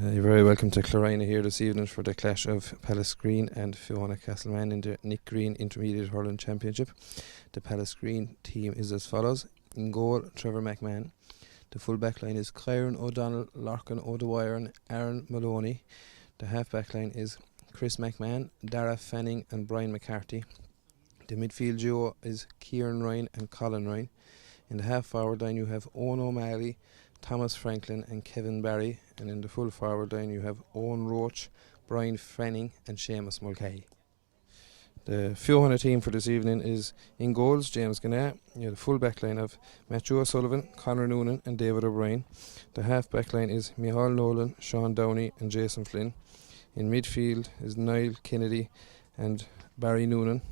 You're very welcome to Clorina here this evening for the clash of Pallasgreen and Feohanagh Castleman in the Nick Green Intermediate Hurling Championship. The Pallasgreen team is as follows. In goal, Trevor McMahon. The full back line is Kyron O'Donnell, Larkin O'Dwyer and Aaron Maloney. The half back line is Chris McMahon, Dara Fanning and Brian McCarthy. The midfield duo is Kieran Ryan and Colin Ryan. In the half forward line you have Owen O'Malley, Thomas Franklin and Kevin Barry, and in the full forward line you have Owen Roach, Brian Fanning and Seamus Mulcahy. The Feohanagh team for this evening is in goals James Gannett. You have the full back line of Matthew O'Sullivan, Conor Noonan and David O'Brien. The half back line is Michal Nolan, Sean Downey and Jason Flynn. In midfield is Niall Kennedy and Barry Noonan.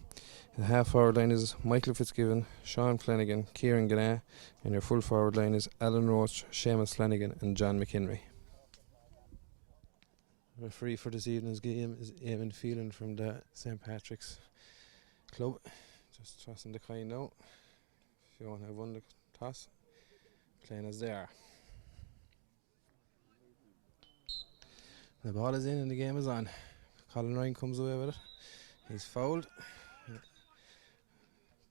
The half forward line is Michael Fitzgibbon, Sean Flanagan, Kieran Gannett, and your full forward line is Alan Roach, Seamus Flanagan and John McHenry. Referee for this evening's game is Eamon Phelan from the St. Patrick's Club. Just tossing the coin now. Feohanagh have won the toss, playing as they are. The ball is in and the game is on. Colin Ryan comes away with it. He's fouled.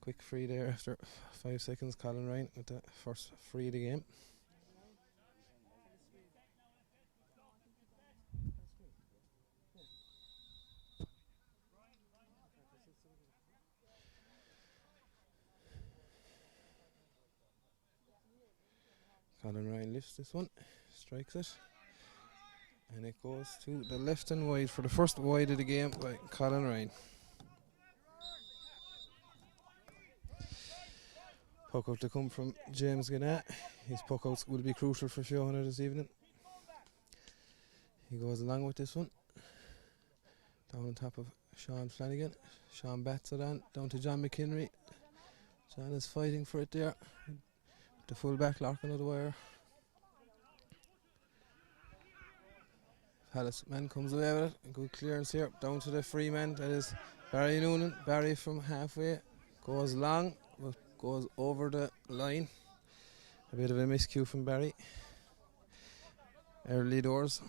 Quick free there after 5 seconds. Colin Ryan with the first free of the game. Colin Ryan lifts this one, strikes it, and it goes to the left and wide for the first wide of the game by Colin Ryan. Puck out to come from James Gannett. His puck outs will be crucial for Feohanagh this evening. He goes along with this one. Down on top of Sean Flanagan. Sean bats it on, down to John McHenry. John is fighting for it there. The full back Larkin of the wire. Pallasgreen comes away with it. Good clearance here. Down to the free man. That is Barry Noonan. Barry from halfway. Goes long. But goes over the line. A bit of a miscue from Barry. Early doors.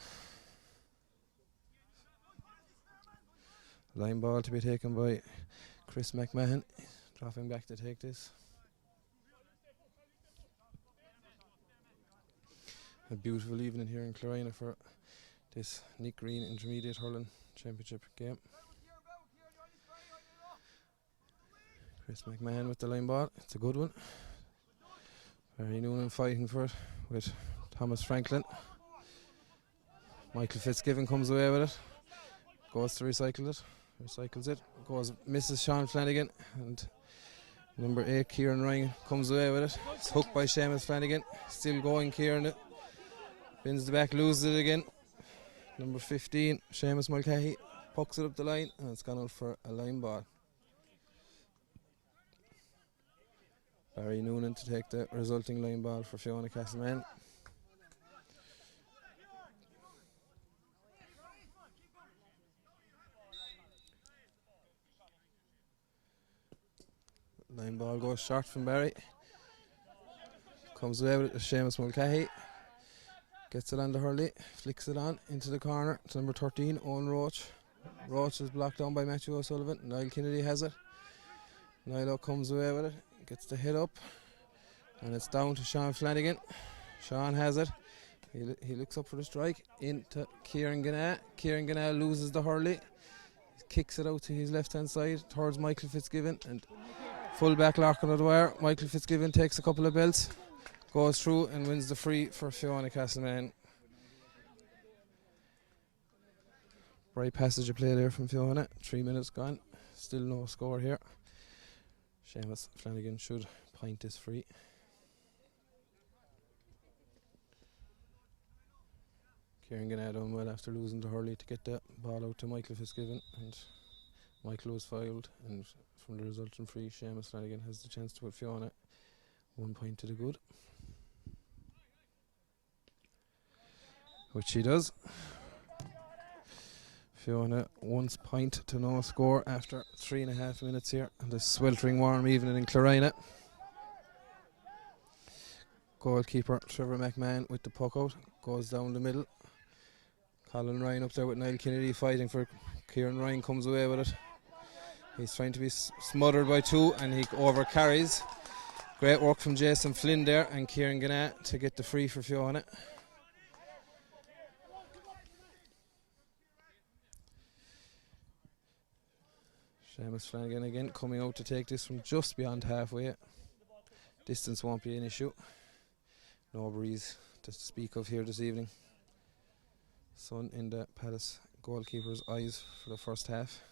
Line ball to be taken by Chris McMahon. Dropping back to take this. A beautiful evening here in Clorina for this Nick Green Intermediate Hurling Championship game. Chris McMahon with the line ball. It's a good one. Barry Noonan fighting for it with Thomas Franklin. Michael Fitzgibbon comes away with it. Goes to recycles it. Misses Sean Flanagan, and number 8 Kieran Ryan comes away with it. It's hooked by Seamus Flanagan. Still going Kieran. Bins the back, loses it again. Number 15, Seamus Mulcahy, pucks it up the line, and it's gone out for a line ball. Barry Noonan to take the resulting line ball for Feohanagh Castleman. Line ball goes short from Barry. Comes away with it to Seamus Mulcahy. Gets it on the hurley, flicks it on into the corner to number 13, Owen Roach. Roach is blocked down by Matthew O'Sullivan. Niall Kennedy has it. Niall comes away with it, gets the hit up, and it's down to Sean Flanagan. Sean has it. He looks up for the strike into Kieran Gannett. Kieran Gannett loses the hurley. Kicks it out to his left hand side towards Michael Fitzgibbon, and full back Larkin of the wire. Michael Fitzgibbon takes a couple of belts. Goes through and wins the free for Feohanagh Castleman. Bright passage of play there from Feohanagh. 3 minutes gone. Still no score here. Seamus Flanagan should point this free. Kieran Gannett done well after losing the hurley to get the ball out to Michael Fitzgibbon, and Michael was fouled, and from the resulting free, Seamus Flanagan has the chance to put Feohanagh 1 point to the good, which he does. Feohanagh 1 point to no score after 3.5 minutes here on this sweltering warm evening in Clorina. Goalkeeper Trevor McMahon with the puck out, goes down the middle, Colin Ryan up there with Niall Kennedy fighting for Kieran Ryan, comes away with it. He's trying to be smothered by two and he over carries. Great work from Jason Flynn there and Kieran Gannett to get the free for Feohanagh. Seamus Flanagan again coming out to take this from just beyond halfway. Distance won't be an issue. No breeze to speak of here this evening. Sun in the Palace goalkeeper's eyes for the first half.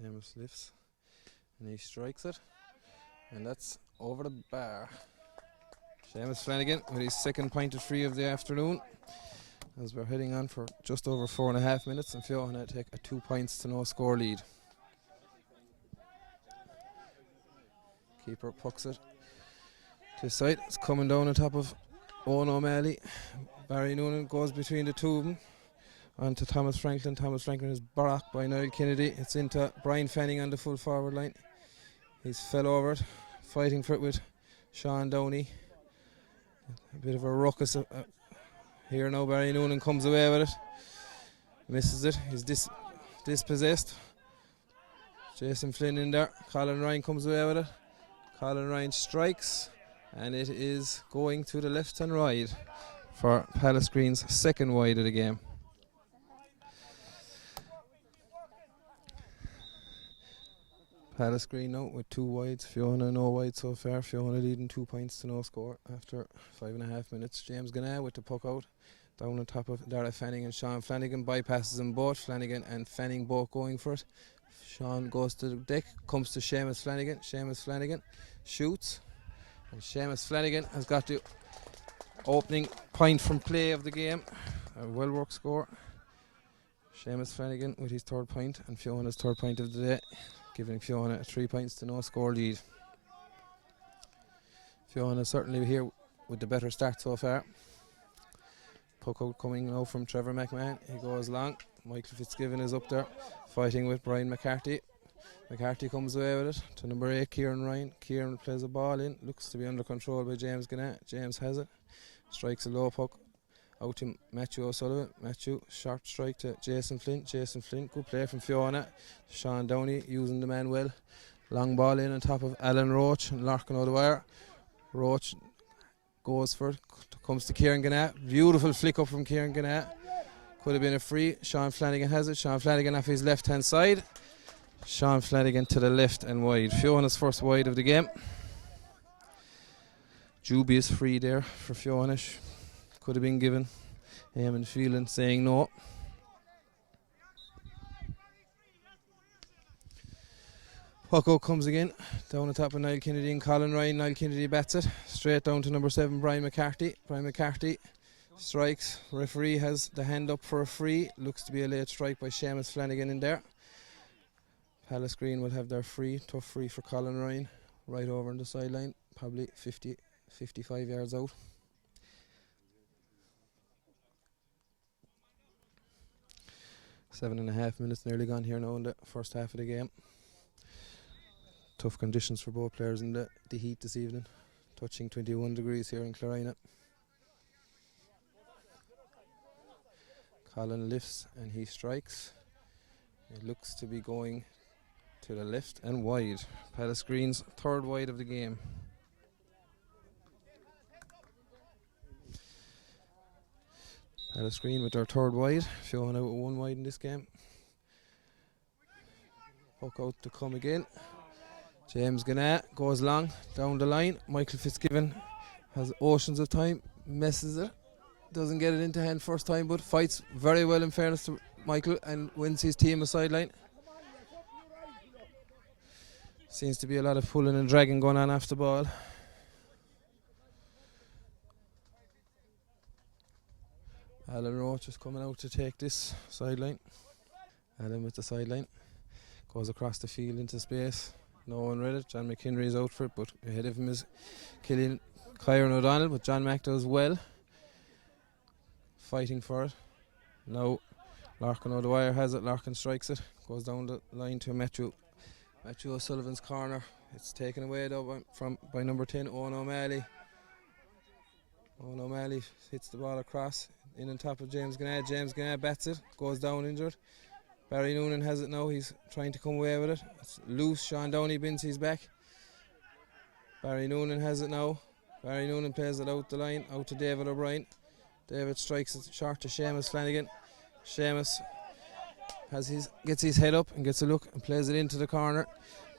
Seamus lifts and he strikes it, and that's over the bar. Seamus Flanagan with his second pointed free of the afternoon, as we're heading on for just over 4.5 minutes, and Feohanagh take a 2 points to no score lead. Keeper pucks it to his side. It's coming down on top of Owen O'Malley. Barry Noonan goes between the two of them on to Thomas Franklin. Thomas Franklin is blocked by Niall Kennedy. It's into Brian Fanning on the full forward line. He's fell over it, fighting for it with Sean Downey. A bit of a ruckus here now. Barry Noonan comes away with it, misses it. He's dispossessed. Jason Flynn in there. Colin Ryan comes away with it. Colin Ryan strikes, and it is going to the left and right for Pallasgreen's second wide of the game. Pallasgreen now with 2 wides. Feohanagh no wide so far. Feohanagh leading 2 points to no score after 5.5 minutes. James Gannett with the puck out. Down on top of Dara Fanning and Sean Flanagan. Bypasses them both. Flanagan and Fanning both going for it. Sean goes to the deck. Comes to Seamus Flanagan. Seamus Flanagan shoots. And Seamus Flanagan has got the opening point from play of the game. A well worked score. Seamus Flanagan with his 3rd point and Feohanagh's 3rd point of the day, giving Feohanagh 3 points to no score lead. Feohanagh certainly here with the better start so far. Puck out coming now from Trevor McMahon. He goes long. Michael Fitzgibbon is up there fighting with Brian McCarthy. McCarthy comes away with it to number 8, Kieran Ryan. Kieran plays a ball in. Looks to be under control by James Gannett. James has it. Strikes a low puck out to Matthew O'Sullivan. Matthew, short strike to Jason Flynn. Jason Flynn, good play from Feohanagh. Sean Downey using the man well. Long ball in on top of Alan Roach and Larkin O'Dwyer. Roach goes for it. Comes to Kieran Gannett. Beautiful flick up from Kieran Gannett. Could have been a free. Sean Flanagan has it. Sean Flanagan off his left hand side. Sean Flanagan to the left and wide. Feohanagh's first wide of the game. Dubious free there for Feohanagh. Could have been given. Eamon Phelan saying no. Puck out comes again. Down the top of Niall Kennedy and Colin Ryan. Niall Kennedy bats it. Straight down to number 7, Brian McCarthy. Brian McCarthy strikes. Referee has the hand up for a free. Looks to be a late strike by Seamus Flanagan in there. Pallasgreen will have their free. Tough free for Colin Ryan. Right over on the sideline. Probably 55 yards out. Seven and a half minutes nearly gone here now in the first half of the game. Tough conditions for both players in the heat this evening. Touching 21 degrees here in Clarina. Colin lifts and he strikes. It looks to be going to the left and wide. Pallasgreen's 3rd wide of the game. Pallasgreen with their 3rd wide. Feohanagh with 1 wide in this game. Puck out to come again. James Gannett goes long down the line. Michael Fitzgibbon has oceans of time. Messes it. Doesn't get it into hand first time, but fights very well in fairness to Michael and wins his team a sideline. Seems to be a lot of pulling and dragging going on after the ball. Alan Roach is coming out to take this sideline. Alan with the sideline. Goes across the field into space. No one read it. John McHenry is out for it, but ahead of him is Kieran O'Donnell, but John Mack does well. Fighting for it. Now Larkin O'Dwyer has it. Larkin strikes it. Goes down the line to Matthew O'Sullivan's corner. It's taken away though by number 10, Owen O'Malley. Owen O'Malley hits the ball across in on top of James Ganad. James Ganad bats it, goes down injured. Barry Noonan has it now. He's trying to come away with it. It's loose. Sean Downey bins his back. Barry Noonan has it now. Barry Noonan plays it out the line, out to David O'Brien. David strikes it short to Seamus Flanagan. Seamus gets his head up and gets a look and plays it into the corner.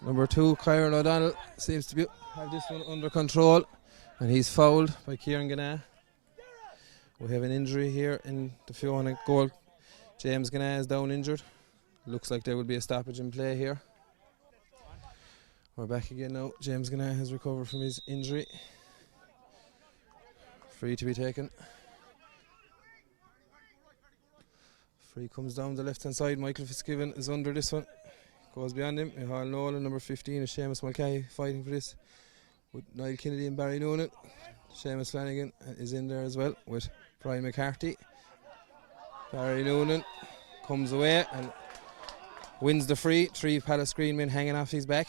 Number 2, Kieran O'Donnell, seems to have this one under control, and he's fouled by Kieran Ganah. We have an injury here in the Feohanagh goal. James Ganah is down injured. Looks like there will be a stoppage in play here. We're back again now. James Ganah has recovered from his injury. Free to be taken. Free comes down the left hand side. Michael Fitzgibbon is under this one. Goes beyond him. Michal Nolan, number 15, is Seamus Mulcahy fighting for this with Niall Kennedy and Barry Noonan. Seamus Flanagan is in there as well with Brian McCarthy. Barry Noonan comes away and wins the free. 3 Pallasgreen men hanging off his back.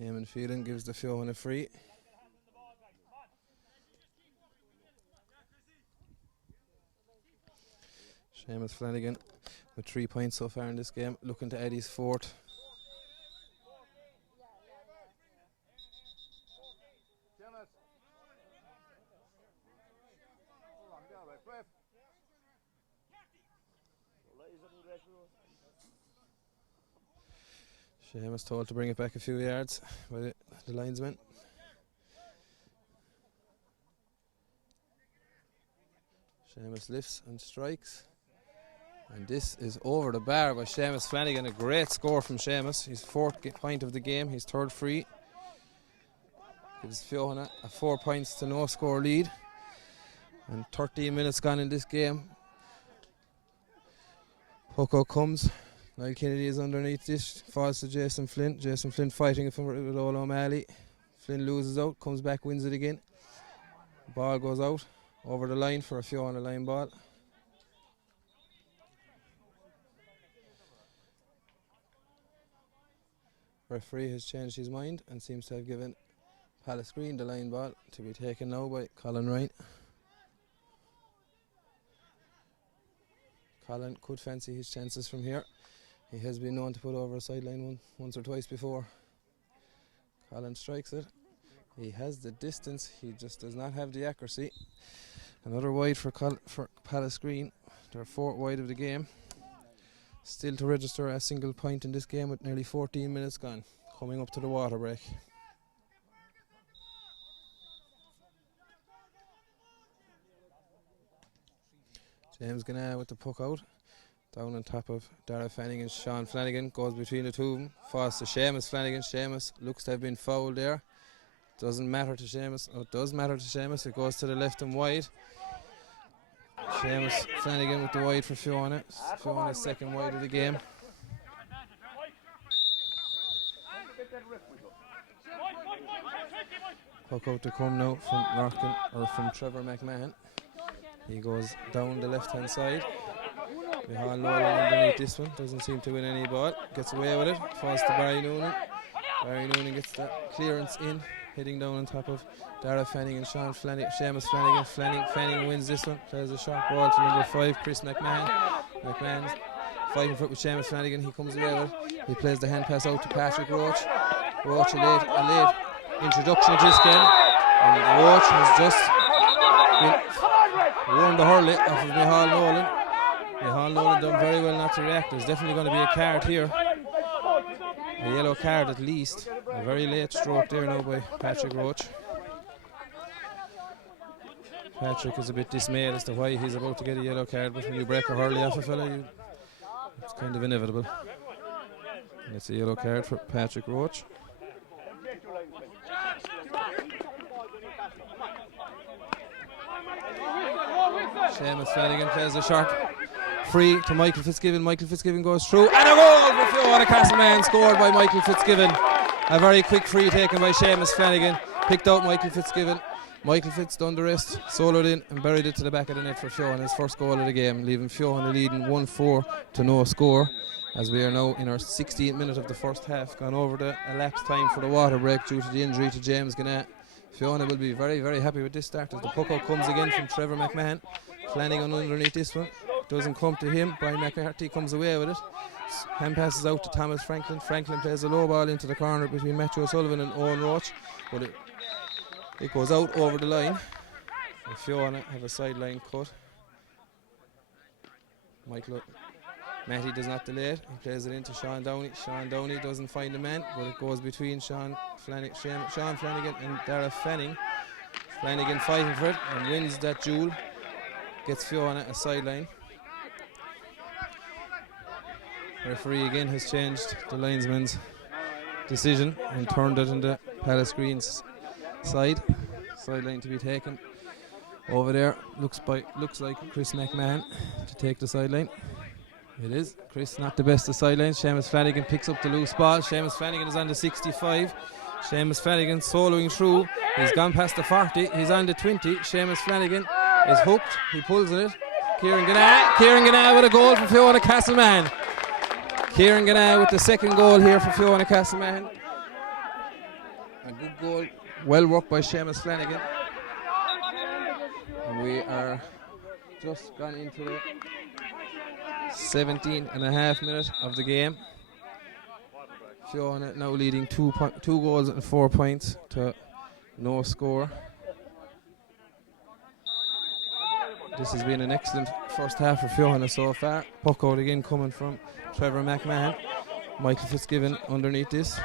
Eamon Phelan gives the Feohanagh a free. Seamus Flanagan with 3 points so far in this game, looking to add his 4th. Seamus told to bring it back a few yards by the linesman. Seamus lifts and strikes. And this is over the bar by Seamus Flanagan. A great score from Seamus. His 4th point of the game, his 3rd free. Gives Feohanagh a 4 points to no score lead. And 13 minutes gone in this game. Pucko comes. Niall Kennedy is underneath this. Falls to Jason Flynn. Jason Flynn fighting it with Owen O'Malley. Flynn loses out, comes back, wins it again. Ball goes out over the line for a Feohanagh line ball. Referee has changed his mind and seems to have given Pallasgreen the line ball to be taken now by Colin Ryan. Colin could fancy his chances from here. He has been known to put over a sideline once or twice before. Colin strikes it. He has the distance, he just does not have the accuracy. Another wide for Pallasgreen. They're 4th wide of the game. Still to register a single point in this game with nearly 14 minutes gone. Coming up to the water break. James Ganah with the puck out. Down on top of Dara Fanning and Sean Flanagan. Goes between the two of them. Falls to Seamus Flanagan. Seamus looks to have been fouled there. Doesn't matter to Seamus. Oh, it does matter to Seamus. It goes to the left and wide. Seamus Flanagan with the wide for Feohanagh. Feohanagh's 2nd wide of the game. Puck out to come now from Larkin, or from Trevor McMahon. He goes down the left hand side. Michal Nolan underneath this one. Doesn't seem to win any ball. Gets away with it. Falls to Barry Noonan. Barry Noonan gets the clearance in. Hitting down on top of Dara Fanning and Seamus Flanagan. Fanning wins this one. Plays a short ball to number 5, Chris McMahon. McMahon's fighting for it with Seamus Flanagan. He comes away with it. He plays the hand pass out to Patrick Roach. Roach, a late introduction to this game. And Roach has just won the hurley off of Michal Nolan. Michal Nolan done very well not to react. There's definitely going to be a card here. A yellow card at least. A very late stroke there now by Patrick Roach. Patrick is a bit dismayed as to why he's about to get a yellow card, but when you break a hurley off a fella, it's kind of inevitable. And it's a yellow card for Patrick Roach. Seamus Flanagan plays a short free to Michael Fitzgibbon. Michael Fitzgibbon goes through, and a goal for Feohanagh Castleman, scored by Michael Fitzgibbon. A very quick free taken by Seamus Flanagan. Picked out Michael Fitzgibbon. Michael Fitz done the rest, soloed in and buried it to the back of the net for Feohanagh, his first goal of the game, leaving Feohanagh leading 1-4 to no score, as we are now in our 16th minute of the first half, gone over the elapsed time for the water break due to the injury to James Gannett. Feohanagh will be very, very happy with this start as the puck out comes again from Trevor McMahon. Flanagan underneath this one, doesn't come to him. Brian McCarthy comes away with it. Hand passes out to Thomas Franklin. Franklin plays a low ball into the corner between Matthew O'Sullivan and Owen Roach, but it goes out over the line. And Feohanagh have a sideline cut. Matty does not delay it. He plays it into Sean Downey. Sean Downey doesn't find the man, but it goes between Sean Flanagan and Dara Fanning. Flanagan fighting for it and wins that duel. Gets Feohanagh a sideline. Referee again has changed the linesman's decision and turned it into Pallasgreen's side. Sideline to be taken. Over there looks like Chris McMahon to take the sideline. It is. Chris not the best of sidelines. Seamus Flanagan picks up the loose ball. Seamus Flanagan is on the 65. Seamus Flanagan soloing through. He's gone past the 40. He's on the 20. Seamus Flanagan is hooked. He pulls it. Kieran Gannett with a goal for Feohanagh Castleman. Kieran Gannett with the second goal here for Feohanagh Castleman. A good goal. Well worked by Seamus Flanagan. And we are just gone into the 17.5 minute of the game. Feohanagh now leading 2 goals and 4 points to no score. This has been an excellent first half for Feohanagh so far. Puck out again coming from Trevor McMahon. Michael Fitzgibbon underneath this.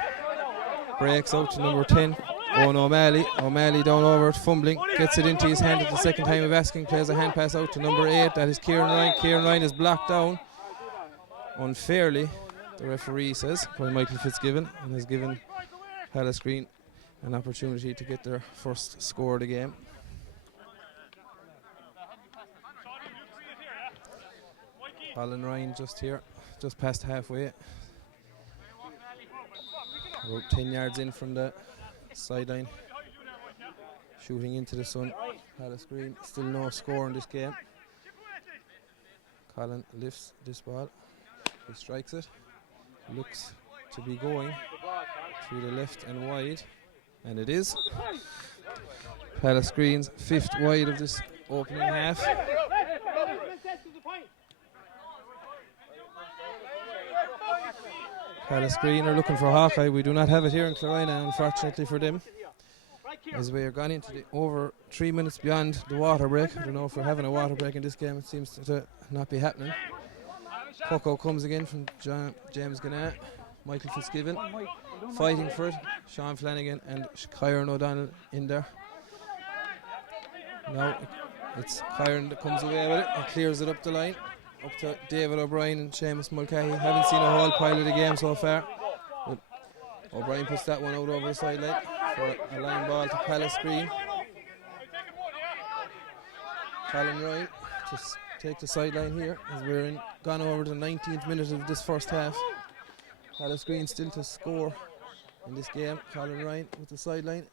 Breaks out to number 10, Owen O'Malley. O'Malley down over it, fumbling. Gets it into his hand at the second time of asking. Plays a hand pass out to number 8. That is Kieran Ryan. Kieran Ryan is blocked down unfairly, the referee says, by Michael Fitzgibbon, and has given Pallasgreen an opportunity to get their first score of the game. Colin Ryan just here, just past halfway. About 10 yards in from the sideline. Shooting into the sun. Pallasgreen, still no score in this game. Colin lifts this ball. He strikes it. Looks to be going to the left and wide. And it is. Pallasgreen's 5th wide of this opening half. Pallasgreen are looking for Hawkeye. We do not have it here in Clarina, unfortunately for them, as we are gone into the over 3 minutes beyond the water break. I don't know if we're having a water break in this game. It seems to not be happening. Pucko comes again from James Gannett. Michael Fitzgibbon fighting for it. Sean Flanagan and Kyron O'Donnell in there. Now it's Kyron that comes away with it and clears it up the line. Up to David O'Brien and Seamus Mulcahy. Haven't seen a whole pile of the game so far, but O'Brien puts that one out over the sideline for a line ball to Pallasgreen. Colin Ryan to take the sideline here as we're gone over the 19th minute of this first half. Pallasgreen still to score in this game. Colin Ryan with the sideline.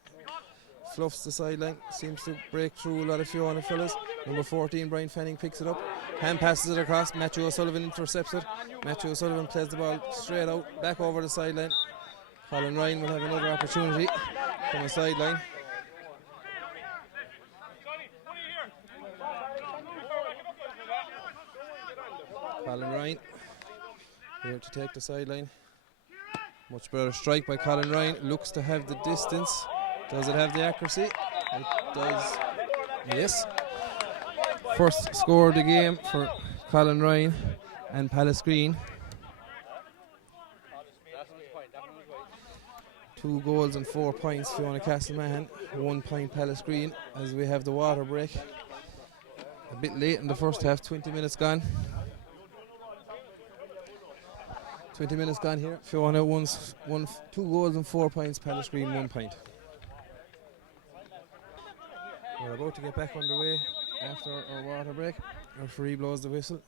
Fluffs the sideline, seems to break through a lot of Feohanagh fellas. Number 14, Brian Fanning picks it up. Hand passes it across. Matthew O'Sullivan intercepts it. Matthew O'Sullivan plays the ball straight out, back over the sideline. Colin Ryan will have another opportunity from the sideline. Colin Ryan here to take the sideline. Much better strike by Colin Ryan. Looks to have the distance. Does it have the accuracy? It does. Yes. First score of the game for Colin Ryan and Pallasgreen. 2 goals and 4 points for Feohanagh Castleman. 1 point Pallasgreen as we have the water break. A bit late in the first half, 20 minutes gone. 20 minutes gone here. Feohanagh 2 goals and 4 points, Pallasgreen 1 point. We're about to get back underway after our water break. Our referee blows the whistle.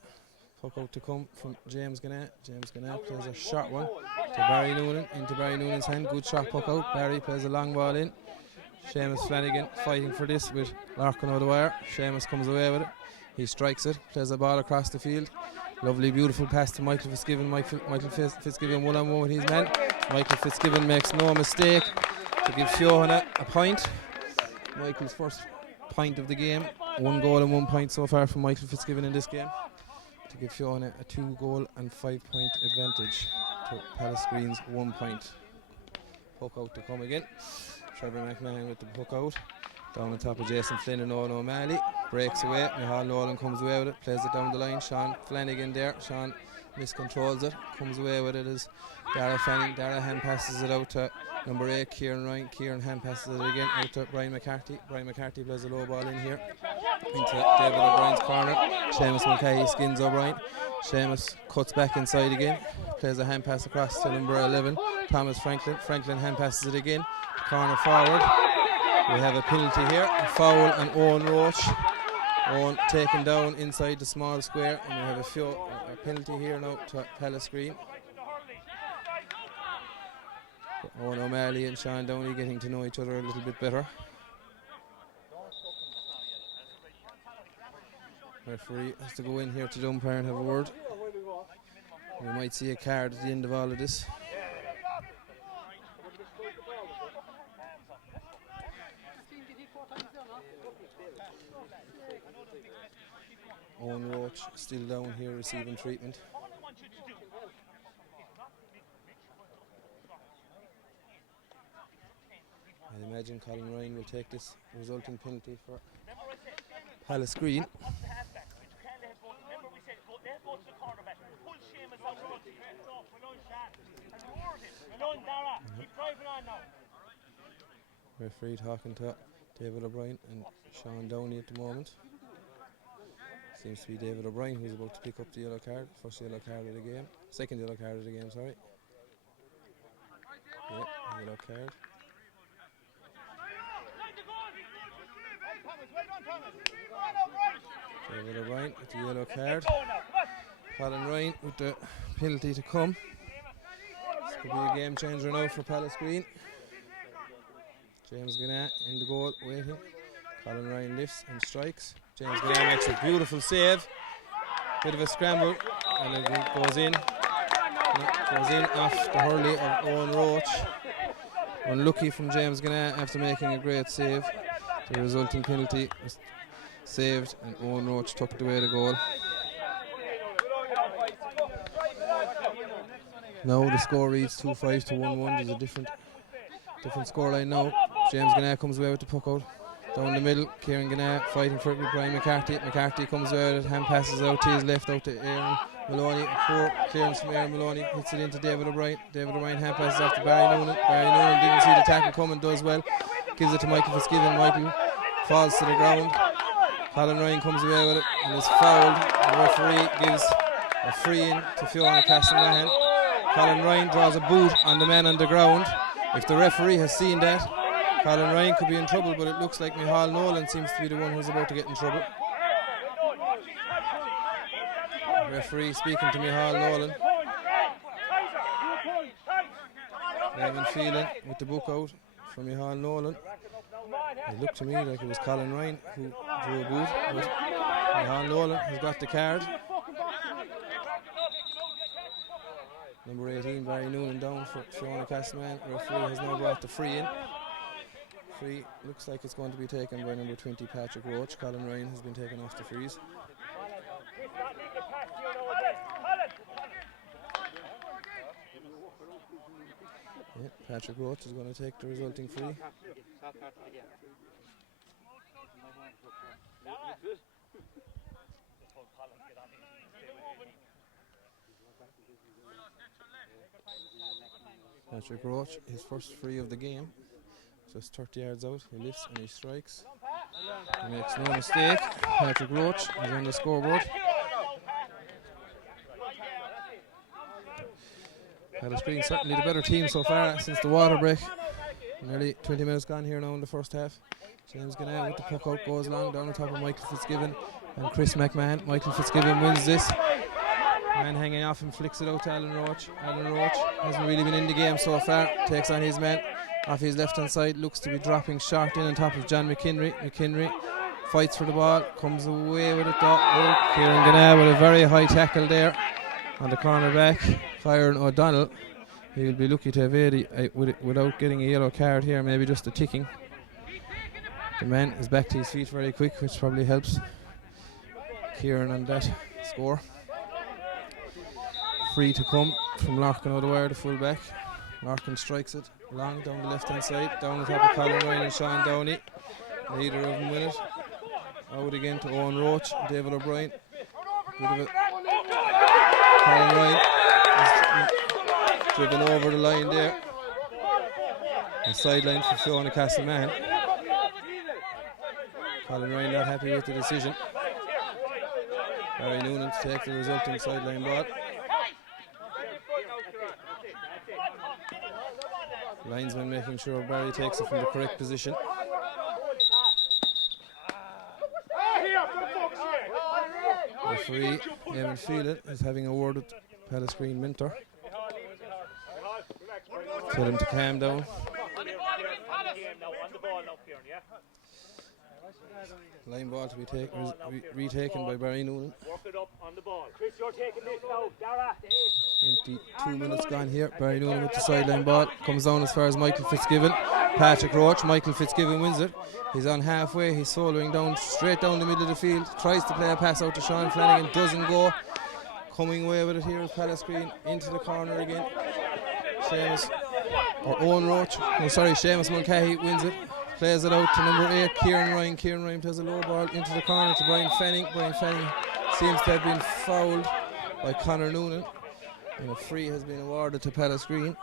Puck out to come from James Gannett. James Gannett plays a short one to Barry Noonan, into Barry Noonan's hand. Good shot, puck out. Barry plays a long ball in. Seamus Flanagan fighting for this with Larkin out the wire. Seamus comes away with it. He strikes it, plays the ball across the field. Lovely, beautiful pass to Michael Fitzgibbon. Michael Fitzgibbon one-on-one with his man. Michael Fitzgibbon makes no mistake to give Feohanagh a point. Michael's first point of the game. 1 goal and 1 point so far from Michael Fitzgibbon in this game, to give Feohanagh a 2-goal and 5-point advantage to Pallasgreen's 1 point. Puck out to come again. Trevor McMahon with the puck out. Down on top of Jason Flynn and Owen O'Malley. Breaks away. Micheál Nolan comes away with it. Plays it down the line. Sean Flanagan there. Sean miscontrols it. Comes away with it as Dara Fanning. Dara hand passes it out to number 8, Kieran Ryan. Kieran hand passes it again out to Brian McCarthy. Brian McCarthy plays a low ball in here into David O'Brien's corner. Seamus Mulcahy skins O'Brien. Seamus cuts back inside again. Plays a hand pass across to number 11, Thomas Franklin. Franklin hand passes it again. Corner forward. We have a penalty here. A foul on Owen Roach. Owen taken down inside the small square, and we have a penalty here now to Pallasgreen. Owen O'Malley and Sean Downey getting to know each other a little bit better. Referee has to go in here to the umpire and have a word. We might see a card at the end of all of this. Owen Roach still down here receiving treatment. I imagine Colin Ryan will take this resulting penalty for Pallasgreen. Referee talking to David O'Brien and Sean Downey at the moment. Seems to be David O'Brien who's about to pick up the yellow card. First yellow card of the game. Second yellow card of the game, sorry. Yeah, yellow card. David O'Brien with the yellow card. Colin Ryan with the penalty to come. This could be a game changer now for Pallasgreen. James Gannett in the goal waiting. Colin Ryan lifts and strikes. James Gannett makes a beautiful save. Bit of a scramble and it goes in. Goes in off the hurley of Owen Roach. Unlucky from James Gannett after making a great save. The resulting penalty was saved and Owen Roach tucked away the goal. Now the score reads 2-5 to 1-1. There's a different scoreline now. James Gannett comes away with the puck out. Down the middle, Kieran Gannett fighting for it with Brian McCarthy. McCarthy comes away with it, hand passes out to his left, out to Aaron Maloney. A poor clearance from Aaron Maloney, hits it into David O'Brien. David O'Brien hand passes off to Barry Noonan. Barry Noonan didn't see the tackle coming, does well. Gives it to Michael Fitzgibbon. Michael falls to the ground. Colin Ryan comes away with it and is fouled. The referee gives a free in to Feohanagh Castleman. Colin Ryan draws a boot on the man on the ground. If the referee has seen that, Colin Ryan could be in trouble, but it looks like Micheál Nolan seems to be the one who's about to get in trouble. Referee speaking to Micheál Nolan. Evan Phelan with the book out for Micheál Nolan. It looked to me like it was Colin Ryan who drew a boot, but Micheál Nolan has got the card. Number 18, Barry Noonan down for Feohanagh Castleman. Referee has now brought the free in. Free looks like it's going to be taken by number 20, Patrick Roach. Colin Ryan has been taken off the freeze. Yeah, Patrick Roach is going to take the resulting free. Patrick Roach, his first free of the game. Just 30 yards out, he lifts and he strikes. He makes no mistake. Patrick Roach is on the scoreboard. Pallasgreen certainly the better team so far since the water break. Nearly 20 minutes gone here now in the first half. James Gannett with the puck out goes long down on top of Michael Fitzgibbon and Chris McMahon. Michael Fitzgibbon wins this. Man hanging off and flicks it out to Alan Roach. Alan Roach hasn't really been in the game so far. Takes on his man. off his left hand side, looks to be dropping short in on top of John McHenry. McHenry fights for the ball, comes away with it though. Oh, Kieran Ganna with a very high tackle there on the cornerback, Kyron O'Donnell. He will be lucky to have without getting a yellow card here, maybe just a ticking. The man is back to his feet very quick, which probably helps Kieran on that score. Free to come from Larkin O'Dwyer, the fullback. Larkin strikes it long down the left hand side, down the top of Colin Ryan and Sean Downey. Neither of them win it. Out again to Owen Roach, David O'Brien. Colin Ryan is driven over the line there. The sideline for Feohanagh Castleman. Colin Ryan not happy with the decision. Barry Noonan to take the resulting sideline ball. Linesman making sure Barry takes it from the correct position. Referee Eamon Phelan is having a word with Pallasgreen Minter. Tell him to calm down. Line ball to be retaken by Barry Noonan. 22 minutes gone here. Barry Noonan with the sideline ball. Comes down as far as Michael Fitzgibbon. Patrick Roach. Michael Fitzgibbon wins it. He's on halfway. He's soloing down straight down the middle of the field. Tries to play a pass out to Sean Flanagan. Doesn't go. Coming away with it here is Pallasgreen into the corner again. Owen Roach. No, sorry, Seamus Mulcahy wins it. Plays it out to number 8, Kieran Ryan. Kieran Ryan plays a low ball into the corner to Brian Fanning. Brian Fanning seems to have been fouled by Conor Noonan. And a free has been awarded to Pallasgreen.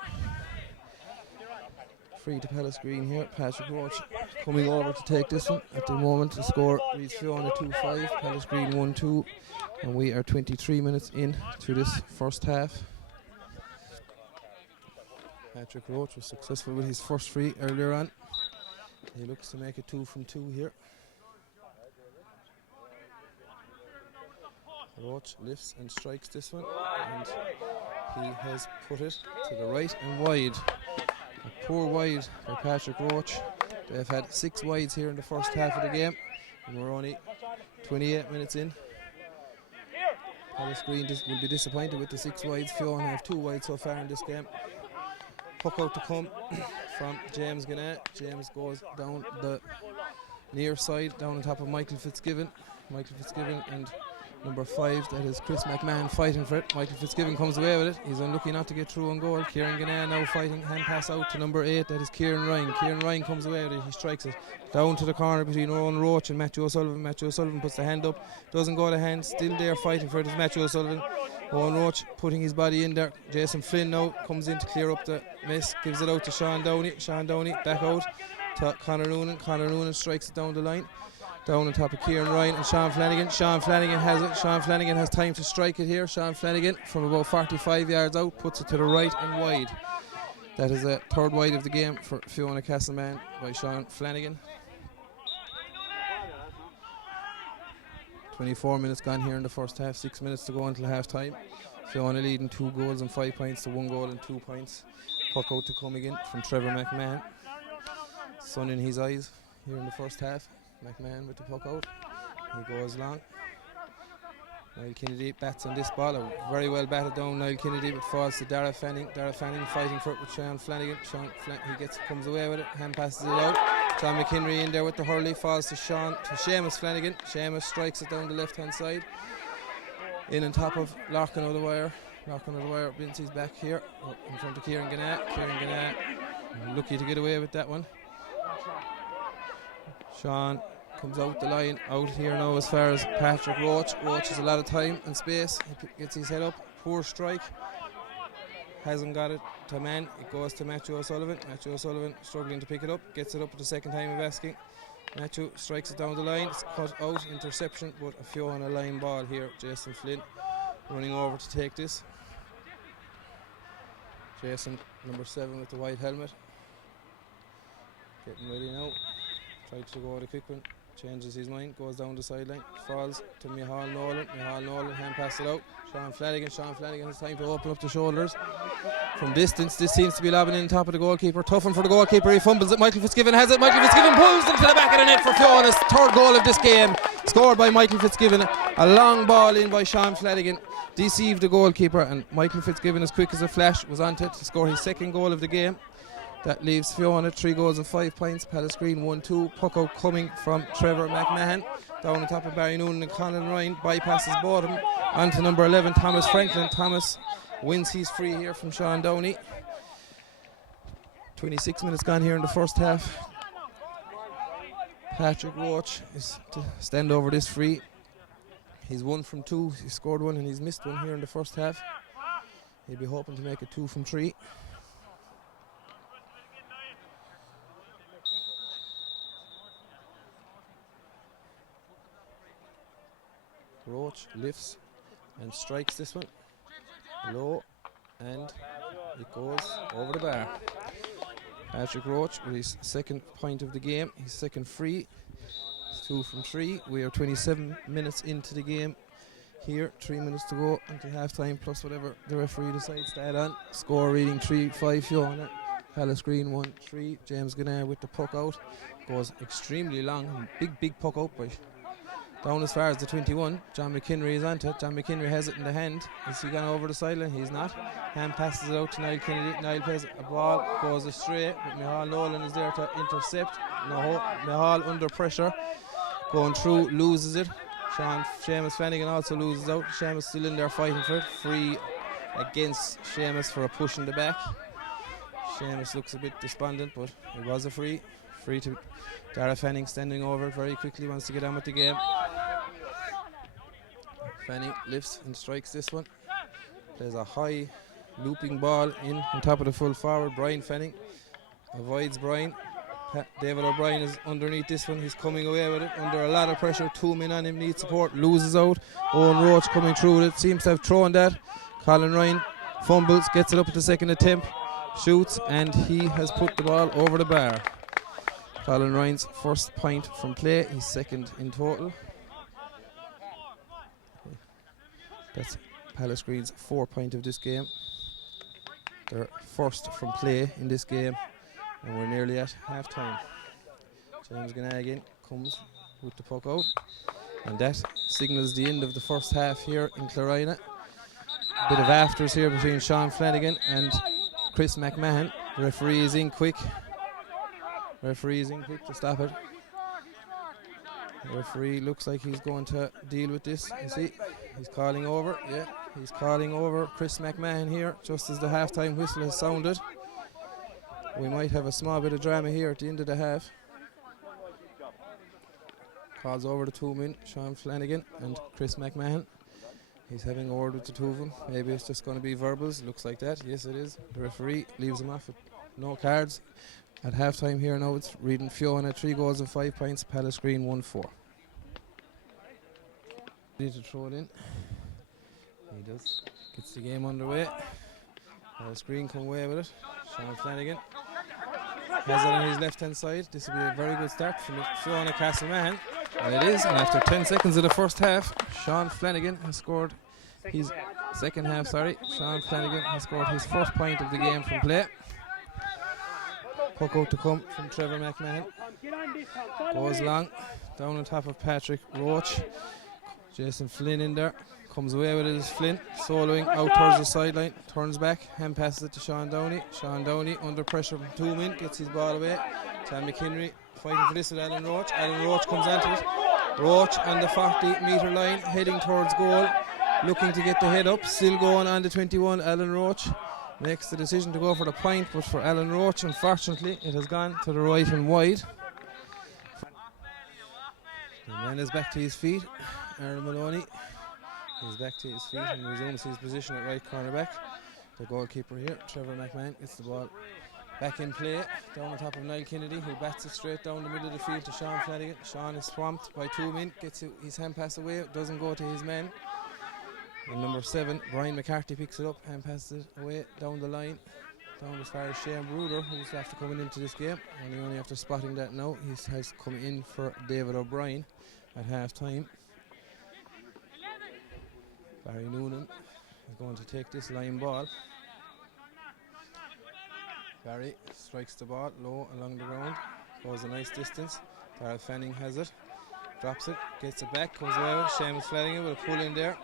Free to Pallasgreen here. Patrick Roach coming over to take this one. At the moment, the score reads Feohanagh 2-5, Pallasgreen 1-2. And we are 23 minutes in to this first half. Patrick Roach was successful with his first free earlier on. He looks to make it 2 from 2 here. Roach lifts and strikes this one, and he has put it to the right and wide. A poor wide by Patrick Roach. They've had 6 wides here in the first half of the game, and we're only 28 minutes in. Pallasgreen will be disappointed with the 6 wides. Feohanagh have 2 wides so far in this game. Puck out to come from James Ganna. James goes down the near side, down on top of Michael Fitzgibbon. Michael Fitzgibbon and number 5, that is Chris McMahon, fighting for it. Michael Fitzgibbon comes away with it. He's unlucky not to get through on goal. Kieran Ganna now fighting, hand pass out to number 8, that is Kieran Ryan. Kieran Ryan comes away with it. He strikes it down to the corner between Owen Roach and Matthew O'Sullivan. Matthew O'Sullivan puts the hand up, doesn't go to hand, still there fighting for it is Matthew O'Sullivan. Owen Roach putting his body in there. Jason Flynn now comes in to clear up the miss, gives it out to Sean Downey. Sean Downey back out to Conor Noonan. Conor Noonan strikes it down the line, down on top of Kieran Ryan and Sean Flanagan. Sean Flanagan has it. Sean Flanagan has time to strike it here. Sean Flanagan from about 45 yards out puts it to the right and wide. That is a third wide of the game for Feohanagh Castleman by Sean Flanagan. 24 minutes gone here in the first half, 6 minutes to go until half time. Feohanagh leading 2 goals and 5 points to 1 goal and 2 points. Puck out to come again from Trevor McMahon. Sun in his eyes here in the first half. McMahon with the puck out. He goes long. Niall Kennedy bats on this ball. A very well batted down Niall Kennedy, but falls to Dara Fanning. Dara Fanning fighting for it with Sean Flanagan. Comes away with it, hand passes it out. John McHenry in there with the hurley, falls to Seamus Flanagan. Seamus strikes it down the left hand side. In on top of Larkin O'Dwyer. Larkin O'Dwyer, Vincey's back here in front of Kieran Ganna. Kieran Ganna lucky to get away with that one. Sean comes out the line, out here now as far as Patrick Roach. Roach has a lot of time and space. He gets his head up. Poor strike. Hasn't got it to man. It goes to Matthew O'Sullivan. Matthew O'Sullivan struggling to pick it up. Gets it up at the second time of asking. Matthew strikes it down the line. It's cut out. Interception, but a Feohanagh line ball here. Jason Flynn running over to take this. Jason, number 7 with the white helmet. Getting ready now. Tried to go with a quick one. changes his mind, goes down the sideline, falls to Micheál Nolan. Micheál Nolan hand passes it out. Sean Flanagan has time to open up the shoulders. From distance, this seems to be lobbing in top of the goalkeeper. Tough one for the goalkeeper, he fumbles it. Michael Fitzgibbon has it. Michael Fitzgibbon pulls it to the back of the net for Feohanagh's third goal of this game. Scored by Michael Fitzgibbon. A long ball in by Sean Flanagan. Deceived the goalkeeper, and Michael Fitzgibbon, as quick as a flash, was on to score his second goal of the game. That leaves Feohanagh 3 goals and 5 points. Pallasgreen 1-2. Puck out coming from Trevor McMahon. Down on top of Barry Noonan and Colin Ryan. Bypasses both of them. On to number 11, Thomas Franklin. Thomas wins his free here from Sean Downey. 26 minutes gone here in the first half. Patrick Roach is to stand over this free. He's 1 from 2. He scored 1 and he's missed 1 here in the first half. He'll be hoping to make it 2 from 3. Roach lifts and strikes this one low, and it goes over the bar. Patrick Roach with his second point of the game, his second free. It's 2 from 3. We are 27 minutes into the game here, 3 minutes to go until half time, plus whatever the referee decides to add on. Score reading 3-5 Feohanagh. Pallasgreen 1-3. James Gunnar with the puck out, goes extremely long, big puck out by down as far as the 21. John McHenry is onto it. John McHenry has it in the hand. Is he gone over the sideline? He's not. Hand passes it out to Niall Kennedy. Niall plays a ball, goes astray, but Micheál Nolan is there to intercept. Micheál under pressure, going through, loses it. Seamus Flanagan also loses out. Seamus still in there fighting for it. Free against Seamus for a push in the back. Seamus looks a bit despondent, but it was a free. Free to Dara Fanning, standing over it very quickly, wants to get on with the game. Fanning lifts and strikes this one. Plays a high looping ball in on top of the full forward. Brian Fanning avoids Brian. David O'Brien is underneath this one. He's coming away with it under a lot of pressure. 2 men on him, needs support, loses out. Owen Roach coming through with it, seems to have thrown that. Colin Ryan fumbles, gets it up at the second attempt, shoots, and he has put the ball over the bar. Colin Ryan's first point from play, he's second in total. That's Pallasgreen's 4 point of this game. They're first from play in this game, and we're nearly at half time. James Gunnar comes with the puck out, and that signals the end of the first half here in Clarina. Bit of afters here between Sean Flanagan and Chris McMahon. The referee is in quick. To stop it. The referee looks like he's going to deal with this. You see, he's calling over. Yeah, he's calling over Chris McMahon here just as the half-time whistle has sounded. We might have a small bit of drama here at the end of the half. Calls over the 2 men, Sean Flanagan and Chris McMahon. He's having a word with the 2 of them. Maybe it's just going to be verbals. Looks like that. Yes, it is. The referee leaves him off with no cards. At half-time here now, it's reading Feohanagh 3 goals and 5 points, Pallasgreen 1-4. Need to throw it in. He does. Gets the game underway. Pallasgreen come away with it. Sean Flanagan has it on his left-hand side. This will be a very good start from Feohanagh Castleman. And it is. And after 10 seconds of the first half, Sean Flanagan has scored his second half. Sean Flanagan has scored his first point of the game from play. Puck out to come from Trevor McMahon. Goes long, down on top of Patrick Roach. Jason Flynn in there. Comes away with it as Flynn, soloing out towards the sideline. Turns back, hand passes it to Sean Downey. Sean Downey under pressure from 2 men, gets his ball away. Sam McHenry fighting for this with Alan Roach. Alan Roach comes onto it. Roach on the 40-metre line, heading towards goal. Looking to get the head up. Still going on the 21, Alan Roach. Makes the decision to go for the point, but for Alan Roach, unfortunately, it has gone to the right and wide. The man is back to his feet. Aaron Maloney is back to his feet and resumes his position at right cornerback. The goalkeeper here, Trevor McMahon, gets the ball back in play. Down on top of Niall Kennedy, who bats it straight down the middle of the field to Sean Flanagan. Sean is swamped by 2 men, gets his hand pass away, doesn't go to his man. And number 7, Brian McCarthy picks it up and passes it away down the line. down as far as Shane Bruder, who's after coming into this game. And only after spotting that now, he has come in for David O'Brien at half time. Barry Noonan is going to take this line ball. Barry strikes the ball low along the ground, goes a nice distance. Darrell Fanning has it, drops it, gets it back, comes away with Seamus Flanagan with a pull in there.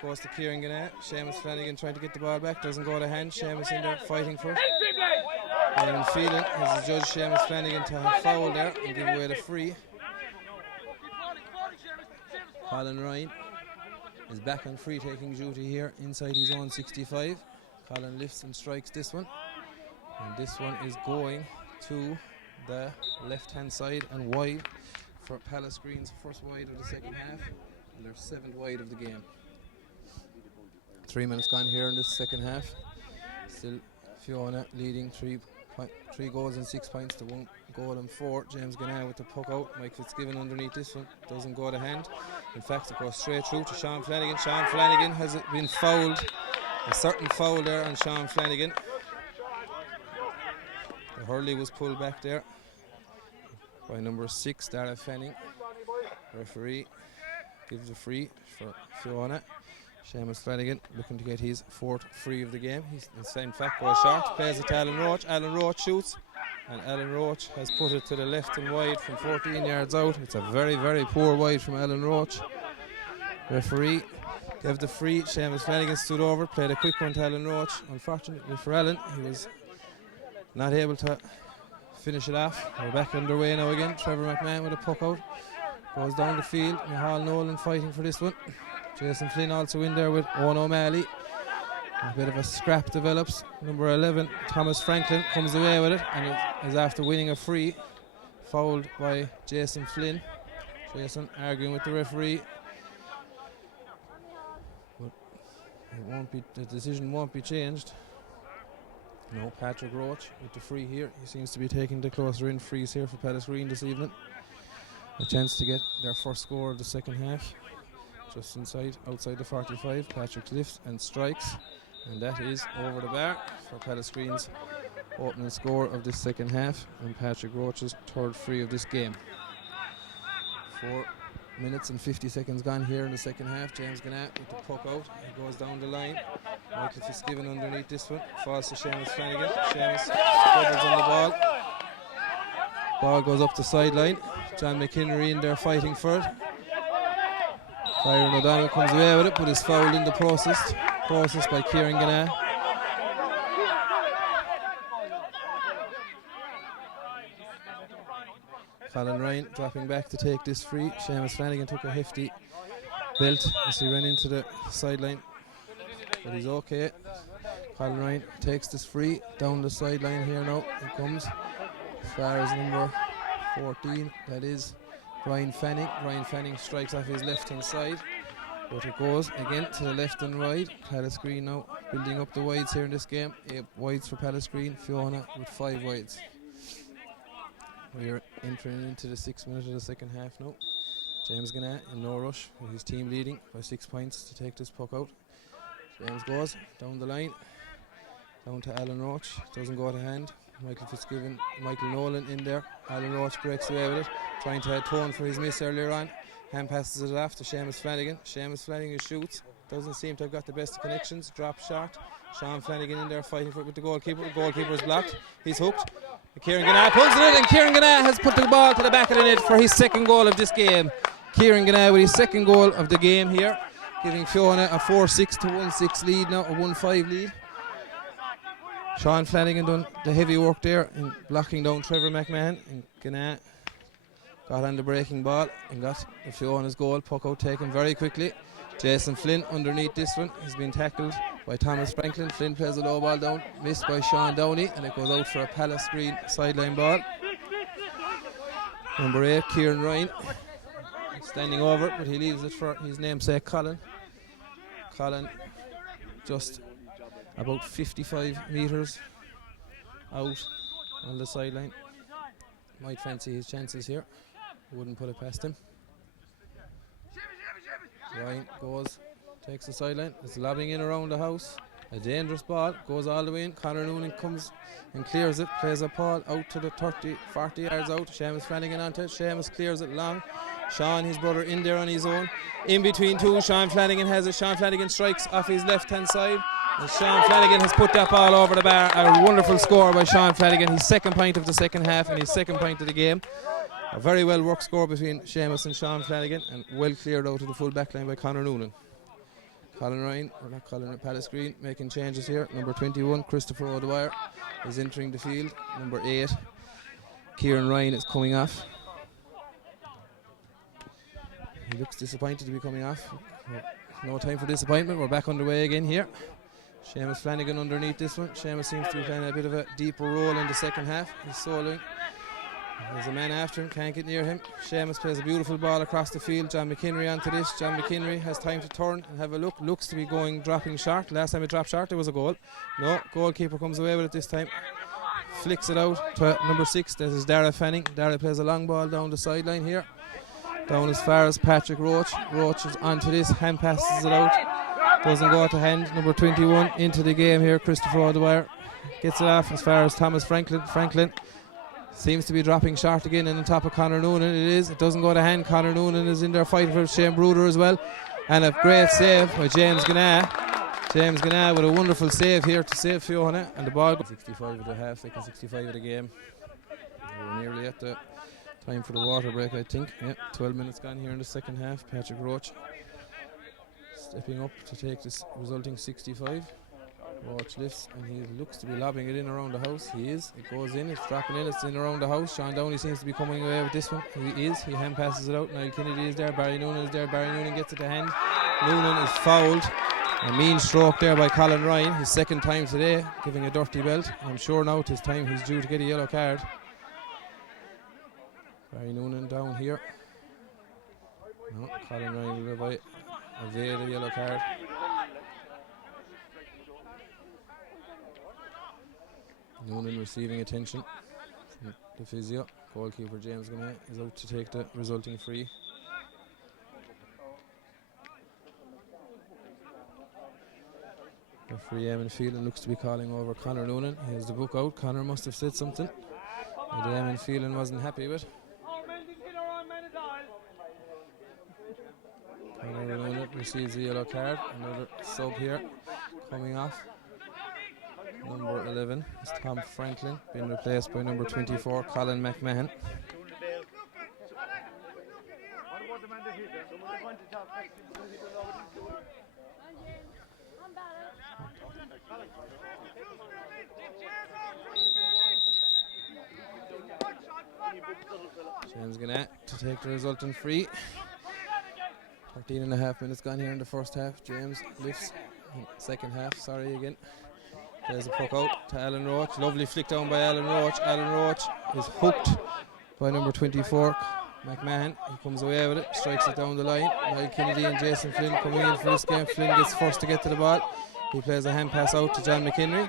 Goes to Kieran Gannett. Seamus Flanagan trying to get the ball back, doesn't go to hand. Seamus in there fighting for it. Eamon Phelan has the judge Seamus Flanagan to have foul there and give away the free. Colin Ryan is back on free taking duty here inside his own 65. Colin lifts and strikes this one. And this one is going to the left hand side and wide for Pallasgreen's first wide of the second half and their 7th wide of the game. 3 minutes gone here in this second half. Still Feohanagh leading 3 goals and 6 points to 1 goal and 4. James Gannett with the puck out. Mike Fitzgibbon underneath this one. Doesn't go to hand. In fact, it goes straight through to Sean Flanagan. Sean Flanagan has been fouled. A certain foul there on Sean Flanagan. The hurley was pulled back there by number 6, Darragh Fanning. Referee gives a free for Feohanagh. Seamus Flanagan looking to get his 4th free of the game. He's in fact goes short, plays it to Alan Roach. Alan Roach shoots, and Alan Roach has put it to the left and wide from 14 yards out. It's a very, very poor wide from Alan Roach. Referee gave the free. Seamus Flanagan stood over, played a quick one to Alan Roach. Unfortunately for Alan, he was not able to finish it off. We're back underway now again. Trevor McMahon with a puck out. Goes down the field. Micheál Nolan fighting for this one. Jason Flynn also in there with Owen O'Malley. A bit of a scrap develops. Number 11, Thomas Franklin, comes away with it and is after winning a free. Fouled by Jason Flynn. Jason arguing with the referee. But the decision won't be changed. No, Patrick Roach with the free here. He seems to be taking the closer in frees here for Pallasgreen this evening. A chance to get their first score of the second half. Just outside the 45, Patrick lifts and strikes, and that is over the bar for Pallasgreen's opening score of this second half and Patrick Roach's 3rd free of this game. 4 minutes and 50 seconds gone here in the second half. James Gannett with the puck out. He goes down the line. Michael Fitzgibbon underneath this one. Falls to Seamus Flanagan. Seamus dribbles on the ball. Ball goes up the sideline. John McHenry in there fighting for it. Byron O'Donnell comes away with it, but is fouled in the process by Kieran Gannett. Colin Ryan dropping back to take this free. Seamus Flanagan took a hefty belt as he ran into the sideline, but he's okay. Colin Ryan takes this free down the sideline here now. He comes as far as number 14, that is Ryan Fanning. Ryan Fanning strikes off his left hand side, but it goes again to the left and right. Pallasgreen now building up the wides here in this game. 8 wides for Pallasgreen. Feohanagh with 5 wides. We are entering into the 6th minute of the second half now. James Gannett in no rush with his team leading by 6 points to take this puck out. James goes down the line, down to Alan Roach. Doesn't go to hand. Michael Fitzgibbon, Michael Nolan in there. Alan Roach breaks away with it, trying to atone for his miss earlier on. Hand passes it off to Seamus Flanagan. Seamus Flanagan shoots. Doesn't seem to have got the best of connections. Drops short. Sean Flanagan in there fighting for it with the goalkeeper. The goalkeeper is blocked. He's hooked. Kieran Gannett pulls it in, and Kieran Gannett has put the ball to the back of the net for his 2nd goal of this game. Kieran Gannett with his 2nd goal of the game here, giving Feohanagh a 4-6 to 1-6 lead now, a 1-5 lead. Sean Flanagan done the heavy work there in blocking down Trevor McMahon, and Gannett got on the breaking ball and got the Feohanagh's goal. Puck out taken very quickly. Jason Flynn underneath this one has been tackled by Thomas Franklin. Flynn plays a low ball down, missed by Sean Downey, and it goes out for a Pallasgreen sideline ball. Number 8, Kieran Ryan, standing over it, but he leaves it for his namesake Colin. Colin just about 55 metres out on the sideline. Might fancy his chances here. Wouldn't put it past him. Ryan goes, takes the sideline. It's lobbing in around the house. A dangerous ball, goes all the way in. Conor Noonan comes and clears it, plays a ball out to the 30, 40 yards out. Seamus Flanagan onto it. Seamus clears it long. Sean, his brother, in there on his own. In between two, Sean Flanagan has it. Sean Flanagan strikes off his left-hand side. And Sean Flanagan has put that ball over the bar. A wonderful score by Sean Flanagan. His second point of the second half and his second point of the game. A very well worked score between Seamus and Sean Flanagan, and well cleared out of the full back line by Conor Noonan. Colin Ryan, or not Colin, Pallasgreen making changes here. Number 21, Christopher O'Dwyer, is entering the field. Number 8, Kieran Ryan is coming off. He looks disappointed to be coming off. No time for disappointment. We're back underway again here. Seamus Flanagan underneath this one. Seamus seems to be playing a bit of a deeper role in the second half. He's soloing. There's a man after him, can't get near him. Seamus plays a beautiful ball across the field. John McHenry onto this. John McHenry has time to turn and have a look. Looks to be dropping short. Last time it dropped short, there was a goal. No, goalkeeper comes away with it this time. Flicks it out to number 6. This is Dara Fanning. Dara plays a long ball down the sideline here. Down as far as Patrick Roach. Roach is onto this, hand passes it out. Doesn't go to hand. Number 21 into the game here, Christopher O'Dwyer. Gets it off as far as Thomas Franklin. Franklin seems to be dropping short again in the top of Conor Noonan. It is. It doesn't go to hand. Conor Noonan is in there fighting for Shane Bruder as well. And a great save by James Ganna. James Ganna with a wonderful save here to save Feohanagh. And the ball 65 of the half, second 65 of the game. We're nearly at the time for the water break, I think. Yeah, 12 minutes gone here in the second half. Patrick Roach stepping up to take this resulting 65. Roach lifts and he looks to be lobbing it in around the house. He is. It goes in, it's dropping in, it's in around the house. Sean Downey seems to be coming away with this one. He is. He hand passes it out. Niall Kennedy is there. Barry Noonan is there. Barry Noonan gets it to hand. Noonan is fouled. A mean stroke there by Colin Ryan. His second time today, giving a dirty belt. I'm sure now at this time he's due to get a yellow card. Barry Noonan down here. No, Colin Ryan will evade a yellow card. Noonan receiving attention from the physio. Goalkeeper James Ganna is out to take the resulting free. Referee Eamon Phelan looks to be calling over Conor Noonan. He has the book out. Conor must have said something that Eamon Phelan wasn't happy with. Conor Noonan receives a yellow card. Another sub here coming off. Number 11 is Tom Franklin, being replaced by number 24, Colin McMahon. James Ganna to take the resultant free. 13 and a half minutes gone here in the first half. James lifts. Second half, sorry again. There's a puck out to Alan Roach. Lovely flick down by Alan Roach. Alan Roach is hooked by number 24, McMahon. He comes away with it, strikes it down the line. Niall Kennedy and Jason Flynn coming in for this game. Flynn gets first to get to the ball. He plays a hand pass out to John McHenry.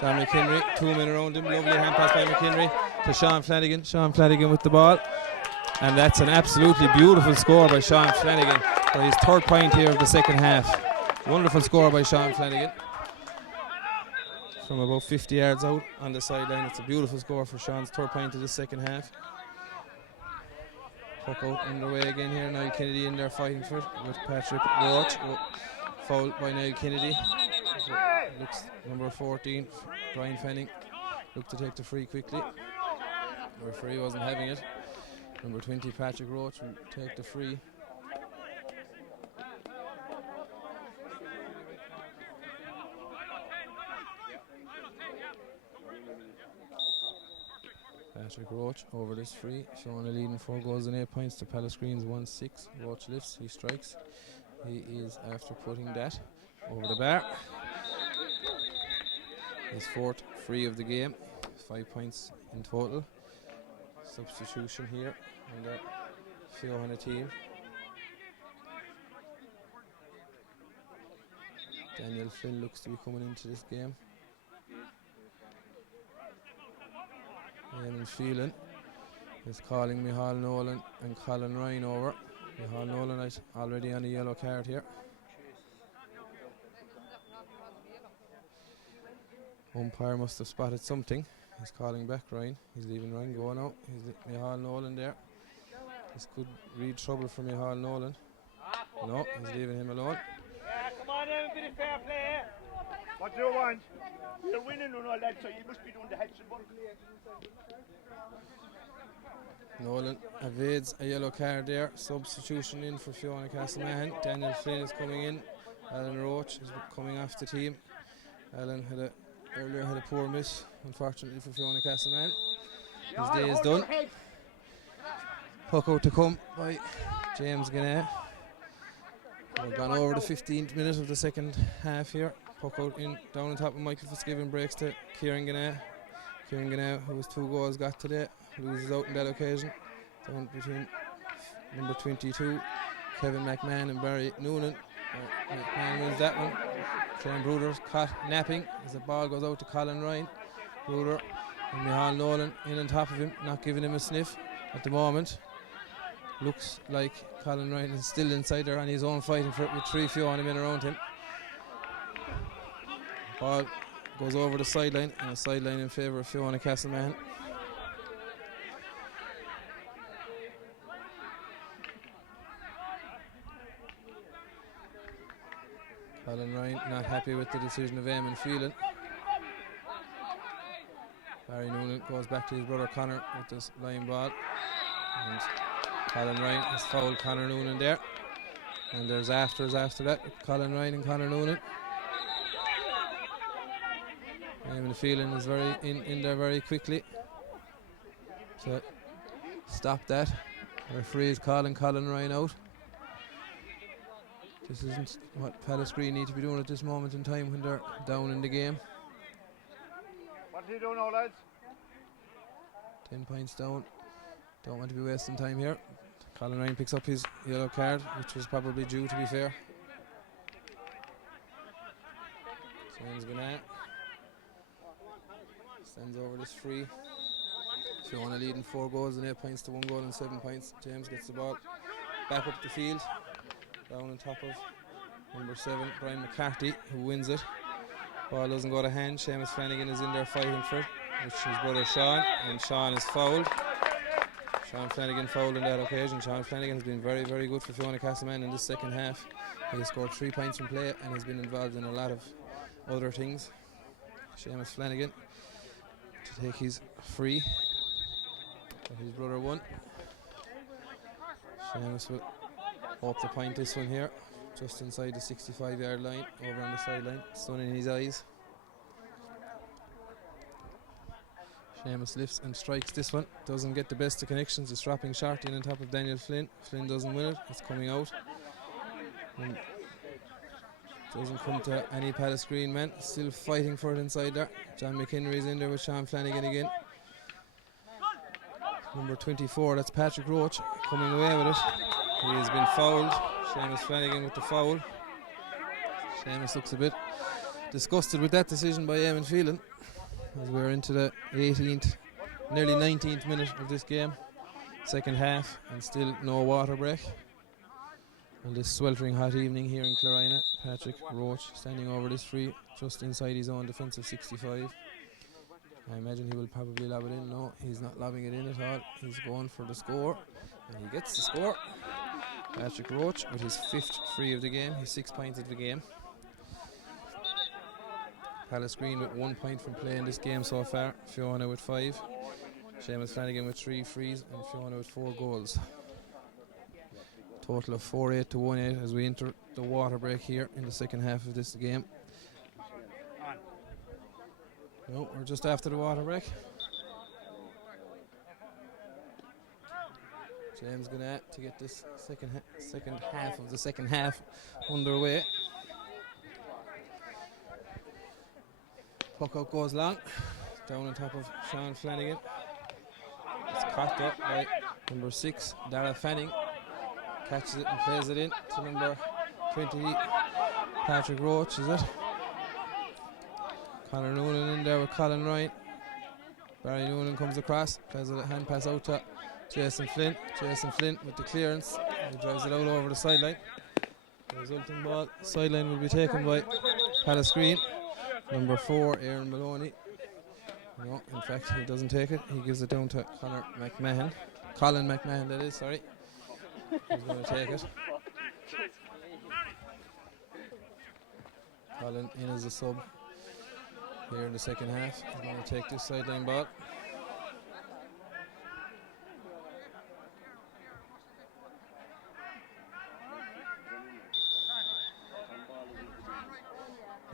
John McHenry, 2 men around him. Lovely hand pass by McHenry to Sean Flanagan. Sean Flanagan with the ball. And that's an absolutely beautiful score by Sean Flanagan for his third point here of the second half. Wonderful score by Sean Flanagan. From about 50 yards out on the sideline. It's a beautiful score for Sean's third point of the second half. Puck out underway again here. Niall Kennedy in there fighting for it with Patrick Roach. Fouled by Niall Kennedy. Looks number 14, Brian Fanning. Looked to take the free quickly. The referee wasn't having it. Number 20, Patrick Roach will take the free. Patrick Roach over this free, showing a leading 4 goals and 8 points to Pallasgreen's 1-6. Roach lifts, he strikes. He is after putting that over the bar. His fourth free of the game, 5 points in total. Substitution here on the Feohanagh team. Daniel Flynn looks to be coming into this game. Eamon Phelan is calling Micheál Nolan and Colin Ryan over. Micheál Nolan is already on a yellow card here. Umpire must have spotted something. He's calling back Ryan. He's leaving Ryan go now. He's Micheál Nolan there. This could read trouble for Micheál Nolan. No, he's leaving him alone. Yeah, come on, have a bit of fair play. What do you want? You're winning and all that, so you must be doing the heads and Nolan evades a yellow card there. Substitution in for Feohanagh Castlemahan. Daniel Flynn is coming in. Alan Roach is coming off the team. Alan earlier had a poor miss, unfortunately for Feohanagh Castlemahan. His day is done. Puck out to come by James Ganea. We've gone over the 15th minute of the second half here. Puck out in down on top of Michael Fitzgibbon, breaks to Kieran Ganea. Kieran Ganea, who has 2 goals got today, loses out on that occasion. Down between number 22, Kevin McMahon, and Barry Noonan. McMahon wins that one. Shane Bruder's caught napping as the ball goes out to Colin Ryan. Bruder and Micheál Nolan in on top of him, not giving him a sniff at the moment. Looks like Colin Ryan is still inside there on his own, fighting for it with 3 Feohanagh men around him. Ball goes over the sideline, and a sideline in favour of Feohanagh Castlemahan. Colin Ryan not happy with the decision of Eamon Phelan. Barry Noonan goes back to his brother Conor with this line ball. And Colin Ryan has fouled Conor Noonan there. And there's afters after that with Colin Ryan and Conor Noonan. Eamon Phelan is very in there very quickly. So stop that. The referee is calling Colin Ryan out. This isn't what Pallasgreen need to be doing at this moment in time when they're down in the game. What do you do now, lads? 10 points down. Don't want to be wasting time here. Colin Ryan picks up his yellow card, which was probably due, to be fair. James Ganea sends over this free. If you want to lead in 4 goals and 8 points to 1 goal and 7 points, James gets the ball back up the field. Down on top of number 7, Brian McCarthy, who wins it. Ball doesn't go to hand. Seamus Flanagan is in there fighting for it, which is his brother Sean, and Sean is fouled. Sean Flanagan fouled on that occasion. Sean Flanagan has been very, very good for Feohanagh Castlemahan in this second half. He has scored 3 points from play and has been involved in a lot of other things. Seamus Flanagan to take his free. His brother won. Seamus will hope to point this one here, just inside the 65-yard line, over on the sideline, sun in his eyes. Seamus lifts and strikes this one, doesn't get the best of connections, it's dropping short in on top of Daniel Flynn. Flynn doesn't win it, it's coming out. And doesn't come to any Pallasgreen man, still fighting for it inside there. John McHenry is in there with Sean Flanagan again. Number 24, that's Patrick Roach, coming away with it. He has been fouled. Seamus Flanagan with the foul. Seamus looks a bit disgusted with that decision by Eamon Phelan, as we're into the 18th, nearly 19th minute of this game, second half, and still no water break. On this sweltering hot evening here in Clarina, Patrick Roach standing over this free, just inside his own defensive 65. I imagine he will probably lob it in. No, he's not lobbing it in at all. He's going for the score, and he gets the score. Patrick Roach with his 5th free of the game, his 6 points of the game. Pallasgreen with 1 point from play in this game so far. Feohanagh with 5. Seamus Flanagan with 3 frees, and Feohanagh with 4 goals. Total of 4-8 to 1-8 as we enter the water break here in the second half of this game. No, we're just after the water break. James Ganea to get this second half of the second half underway. Puck out goes long, down on top of Sean Flanagan. It's caught up by number 6, Dara Fanning. Catches it and plays it in to number 20, Patrick Roach, is it? Conor Noonan in there with Colin Ryan. Barry Noonan comes across, plays a hand pass out to Jason Flynn. Jason Flynn with the clearance. He drives it out over the sideline. The resulting ball sideline will be taken by Pallasgreen. Number 4, Aaron Maloney. No, in fact, he doesn't take it. He gives it down to Colin McMahon, that is, sorry. He's going to take it. Colin in as a sub here in the second half. He's going to take this sideline ball.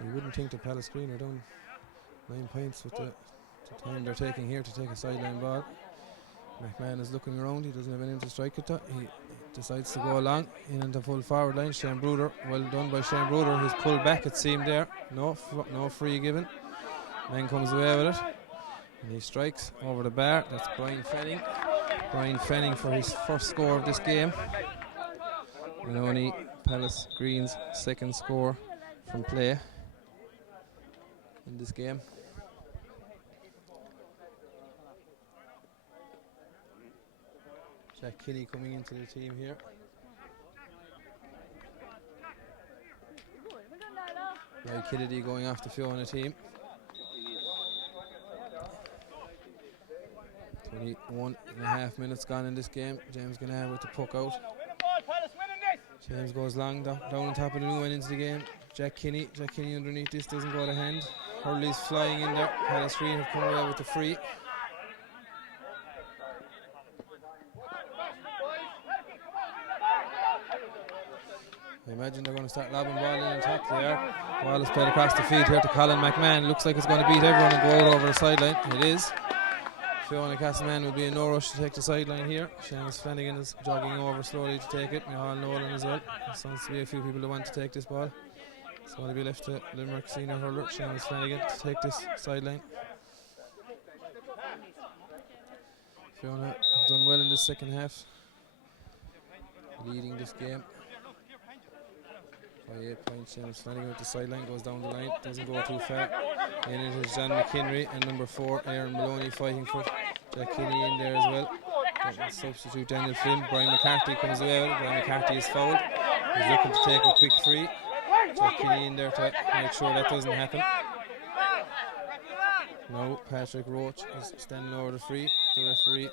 You wouldn't think the Pallasgreen are down 9 points with the time they're taking here to take a sideline ball. McMahon is looking around. He doesn't have anything to strike it. He decides to go along in into full forward line. Shane Bruder, well done by Shane Bruder. He's pulled back, it seemed there. No free given. Man comes away with it, and he strikes over the bar. That's Brian Fanning. Brian Fanning for his first score of this game, and only Pallasgreen's second score from play in this game. Jack Kinney coming into the team here. Ray Kennedy going off the Feohanagh team. 21.5 minutes gone in this game. James Ganna with the puck out. James goes long down on top of the new one into the game. Jack Kinney underneath this, doesn't go to hand. Hurley's flying in there. Pallasgreen have come away with the free. I imagine they're going to start lobbing ball in on top there. Ball is played across the field here to Colin McMahon. Looks like it's going to beat everyone and go out over the sideline. It is. Feohanagh Castleman will be in no rush to take the sideline here. Seamus Flanagan is jogging over slowly to take it. Micheál Nolan as well. There seems to be a few people who want to take this ball. It's going to be left to Limerick senior hurler Seamus Flanagan to take this sideline. Feohanagh have done well in this second half, leading this game by 8 points. Seamus Flanagan with the sideline, goes down the line, doesn't go too far. In it is John McHenry and number 4 Aaron Maloney fighting for it. Jack Kinney in there as well. Substitute Daniel Flynn. Brian McCarthy comes away with it. Brian McCarthy is fouled. He's looking to take a quick free. Jack Kinney in there to make sure that doesn't happen. No, Patrick Roach is standing over the free. The referee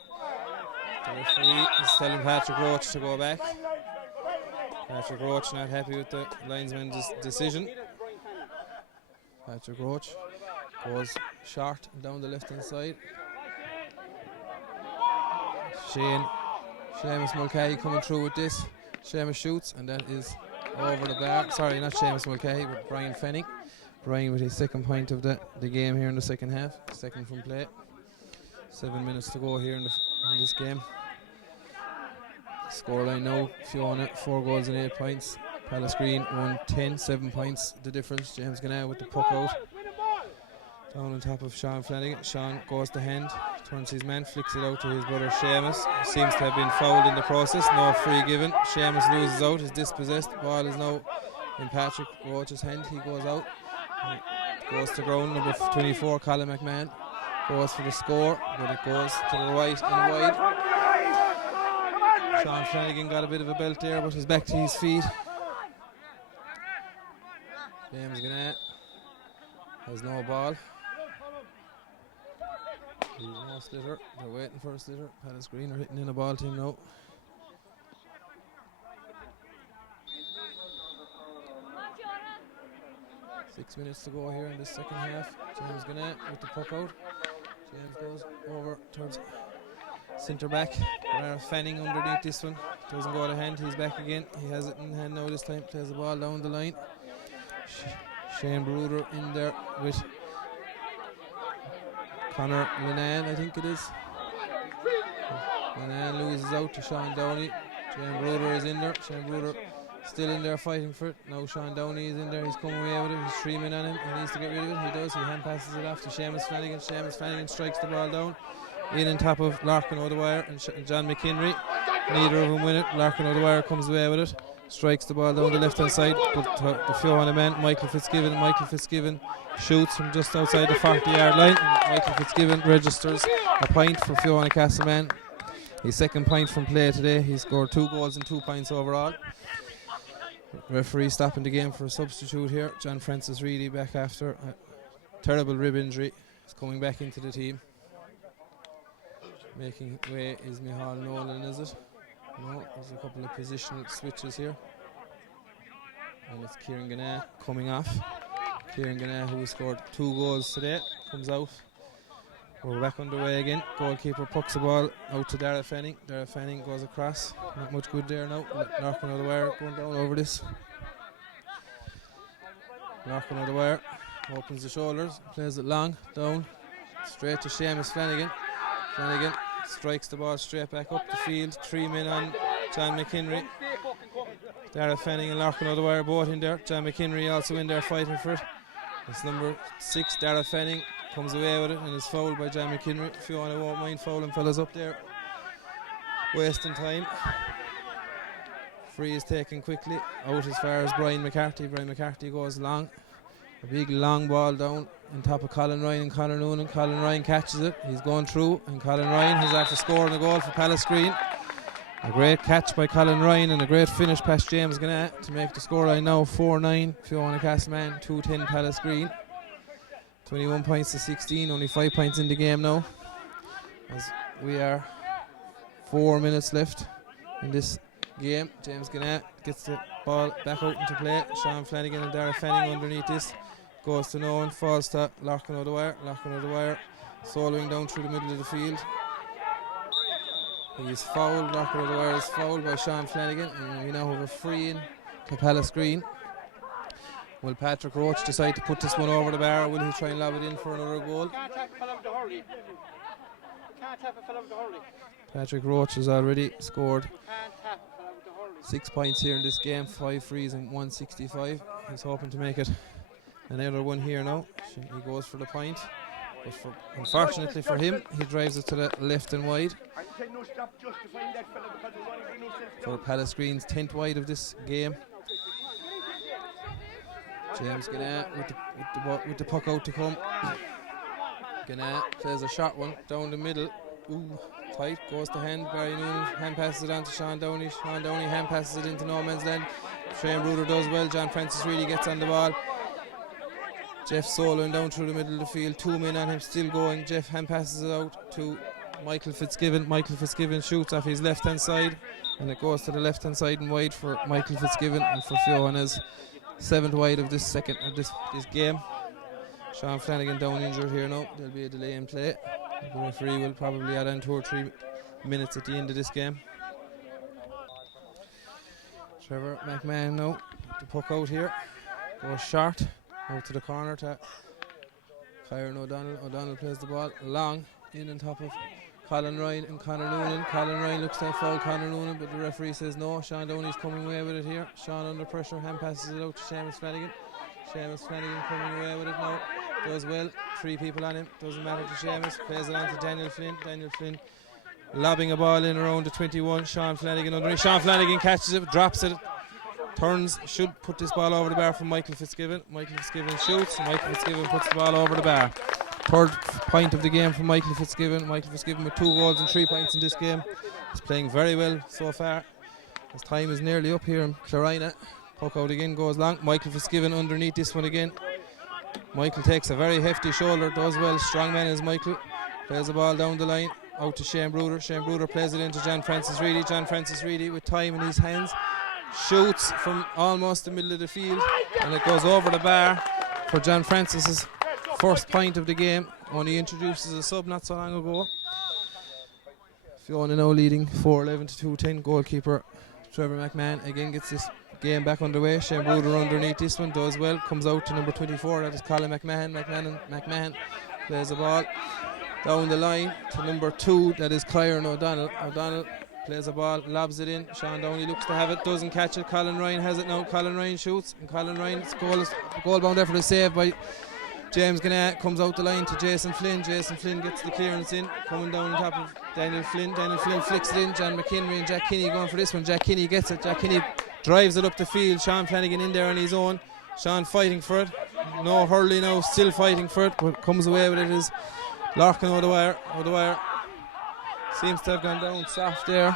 is telling Patrick Roach to go back. Patrick Roach not happy with the linesman's decision. Patrick Roach goes short down the left hand side. Seamus Mulcahy coming through with this. Seamus shoots, and that is over the bar. Sorry, not Seamus Mulcahy, but Brian Fanning. Brian with his second point of the game here in the second half. Second from play. 7 minutes to go here in this game. Scoreline now, Feohanagh 4 goals and 8 points. Pallasgreen 1-10, 7 points the difference. James Ganna with the puck out. Down on top of Sean Flanagan. Sean goes to hand, turns his man, flicks it out to his brother Seamus. He seems to have been fouled in the process. No free given. Seamus loses out, is dispossessed. Ball is now in Patrick Roach's hand. He goes out. Goes to ground. Number 24, Colin McMahon, goes for the score, but it goes to the right and wide. Sean Flanagan got a bit of a belt there, but he's back to his feet. James Ganna has no ball. There's no slitter. They're waiting for a slitter. Pallasgreen are hitting in a ball team now. Six minutes to go here in the second half. James Ganna with the puck out. James goes over towards centre back. Fanning underneath this one. Doesn't go to hand. He's back again. He has it in hand now this time. Plays the ball down the line. Shane Bruder in there with Conor Linan, I think it is. Linan loses out to Sean Downey. Shane Bruder is in there. Shane Bruder still in there fighting for it. Now Sean Downey is in there. He's coming away with it. He's 3 men on him. He needs to get rid of it. He does. He hand passes it off to Seamus Flanagan. Seamus Flanagan strikes the ball down. In on top of Larkin O'Dwyer and John McHenry. Neither of them win it. Larkin O'Dwyer comes away with it. Strikes the ball down the left hand side, but the Feohanagh man, Michael Fitzgibbon shoots from just outside the 40-yard line. And Michael Fitzgibbon registers a point for Feohanagh Castleman. His second point from play today. He scored 2 goals and 2 points overall. Referee stopping the game for a substitute here. John Francis Reedy back after terrible rib injury. He's coming back into the team. Making way is Micheál Nolan, is it? No, there's a couple of positional switches here. And it's Kieran Gannett coming off. Kieran Gannett, who scored 2 goals today, comes out. We're back underway again. Goalkeeper pucks the ball out to Dara Fanning. Dara Fanning goes across. Not much good there now. Knocking out the wire, going down over this. Knocking out the wire. Opens the shoulders. Plays it long, down. Straight to Seamus Flanagan. Flanagan strikes the ball straight back up the field. 3 men on John McHenry. Dara Fanning and Larkin out the wire, both in there. John McHenry also in there fighting for it. It's number 6, Dara Fanning, comes away with it and is fouled by John McHenry. Feohanagh won't mind fouling fellas up there, wasting time. Free is taken quickly out as far as Brian McCarthy. Brian McCarthy goes long. A big long ball down on top of Colin Ryan and Conor Noonan. Colin Ryan catches it. He's going through, and Colin Ryan has after scoring a goal for Pallasgreen. A great catch by Colin Ryan and a great finish past James Gannett to make the scoreline now 4-9 Feohanagh Castleman, 2-10 Pallasgreen. 21 points to 16, only 5 points in the game now. As we are 4 minutes left in this game. James Gannett gets the ball back out into play. Sean Flanagan and Dara Fanning underneath this. Goes to no one, falls to Larkin out the wire. Larkin out the wire, soloing down through the middle of the field. He's fouled. Larkin out the wire is fouled by Sean Flanagan, and we now have a free in to Pallasgreen. Will Patrick Roach decide to put this one over the bar, or will he try and lob it in for another goal? Patrick Roach has already scored 6 points here in this game, 5 frees and 165. He's hoping to make it another one here now. He goes for the point, but unfortunately for him, he drives it to the left and wide. For Pallasgreen's 10th wide of this game. James Gannett with the puck out to come. Gannett plays a short one down the middle. Ooh, tight, goes to hand. Barry Noonan hand passes it on to Sean Downey. Sean Downey hand passes it into no man's land. Shane Bruder does well. John Francis really gets on the ball. Jeff soloing down through the middle of the field. 2 men on him, still going. Jeff hand passes it out to Michael Fitzgibbon. Michael Fitzgibbon shoots off his left hand side, and it goes to the left hand side and wide for Michael Fitzgibbon and for Feohanagh's 7th wide of this game. Sean Flanagan down injured here now. There'll be a delay in play. The referee will probably add on 2 or 3 minutes at the end of this game. Trevor McMahon now, the puck out here, goes short out to the corner to Kyron O'Donnell. O'Donnell plays the ball long in on top of Colin Ryan and Conor Noonan. Colin Ryan looks to foul Conor Noonan, but the referee says no. Sean Downey's coming away with it here. Sean under pressure, hand passes it out to Seamus Flanagan. Seamus Flanagan coming away with it now. Does well, 3 people on him, doesn't matter to Seamus. Plays it on to Daniel Flynn. Daniel Flynn lobbing a ball in around the 21. Sean Flanagan underneath. Sean Flanagan catches it, drops it, turns, should put this ball over the bar from Michael Fitzgibbon. Michael Fitzgibbon shoots, Michael Fitzgibbon puts the ball over the bar. 3rd point of the game for Michael Fitzgibbon. Michael Fitzgibbon with 2 goals and 3 points in this game. He's playing very well so far. His time is nearly up here in Clarina. Puck out again, goes long. Michael Fitzgibbon underneath this one again. Michael takes a very hefty shoulder, does well. Strong man is Michael. Plays the ball down the line, out to Shane Bruder. Shane Bruder plays it into John Francis Reedy. John Francis Reedy with time in his hands shoots from almost the middle of the field, and it goes over the bar for John Francis's 1st point of the game. Only introduced as a sub not so long ago. Fiona now leading 4-11 to 2-10. Goalkeeper Trevor McMahon again gets this game back underway. Shane Bruder underneath this one, does well, comes out to number 24, that is Colin McMahon. McMahon plays the ball down the line to number 2, that is Kyron O'Donnell. O'Donnell plays the ball, lobs it in. Sean Downey looks to have it, doesn't catch it. Colin Ryan has it now. Colin Ryan shoots, and Colin Ryan's goal bound effort is saved by James Gannett. Comes out the line to Jason Flynn. Jason Flynn gets the clearance in, coming down on top of Daniel Flynn. Daniel Flynn flicks it in. John McHenry and Jack Kinney going for this one. Jack Kinney gets it. Jack Kinney drives it up the field. Sean Flanagan in there on his own. Sean fighting for it. No Hurley now, still fighting for it, but comes away with it is Larkin over the wire. Over the wire. Seems to have gone down soft there.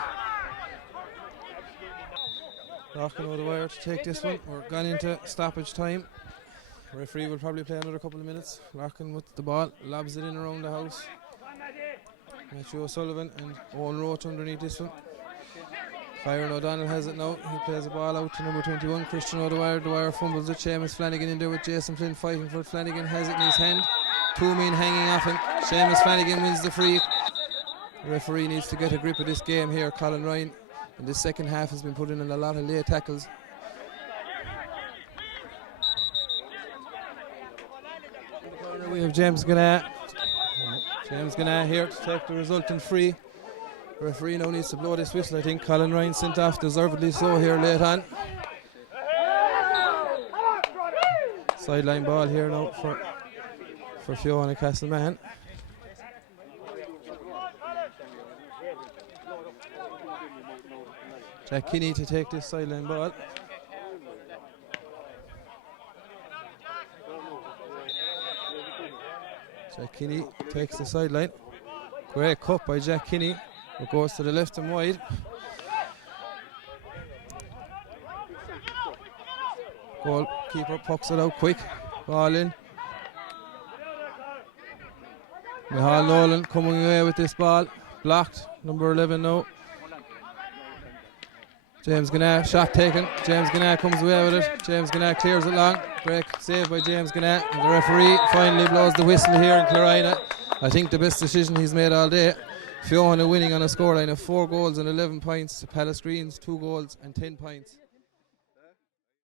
Larkin over the wire to take this one. We're gone into stoppage time. Referee will probably play another couple of minutes. Larkin with the ball, lobs it in around the house. Matthew O'Sullivan and Owen Roach underneath this one. Byron O'Donnell has it now. He plays the ball out to number 21, Christian O'Dwyer. Dwyer fumbles with Seamus Flanagan in there with Jason Flynn fighting for it. Flanagan has it in his hand. Two men hanging off him. Seamus Flanagan wins the free. The referee needs to get a grip of this game here. Colin Ryan in this second half has been putting in a lot of late tackles. In the corner we have James Ganna. James Ganna here to take the resultant free. The referee now needs to blow this whistle. I think Colin Ryan sent off deservedly so here late on. Sideline ball here now for Feohanagh Castleman. Jack Kinney to take this sideline ball. Jack Kinney takes the sideline. Great cut by Jack Kinney. It goes to the left and wide. Goalkeeper pucks it out quick. Ball in. Michal Nolan coming away with this ball. Blocked. Number 11 now. James Ganna, shot taken. James Ganna comes away with it. James Ganna clears it long. Break saved by James Ganna. And the referee finally blows the whistle here in Clarina. I think the best decision he's made all day. Feohanagh winning on a scoreline of 4 goals and 11 points to Pallasgreen's 2 goals and 10 points.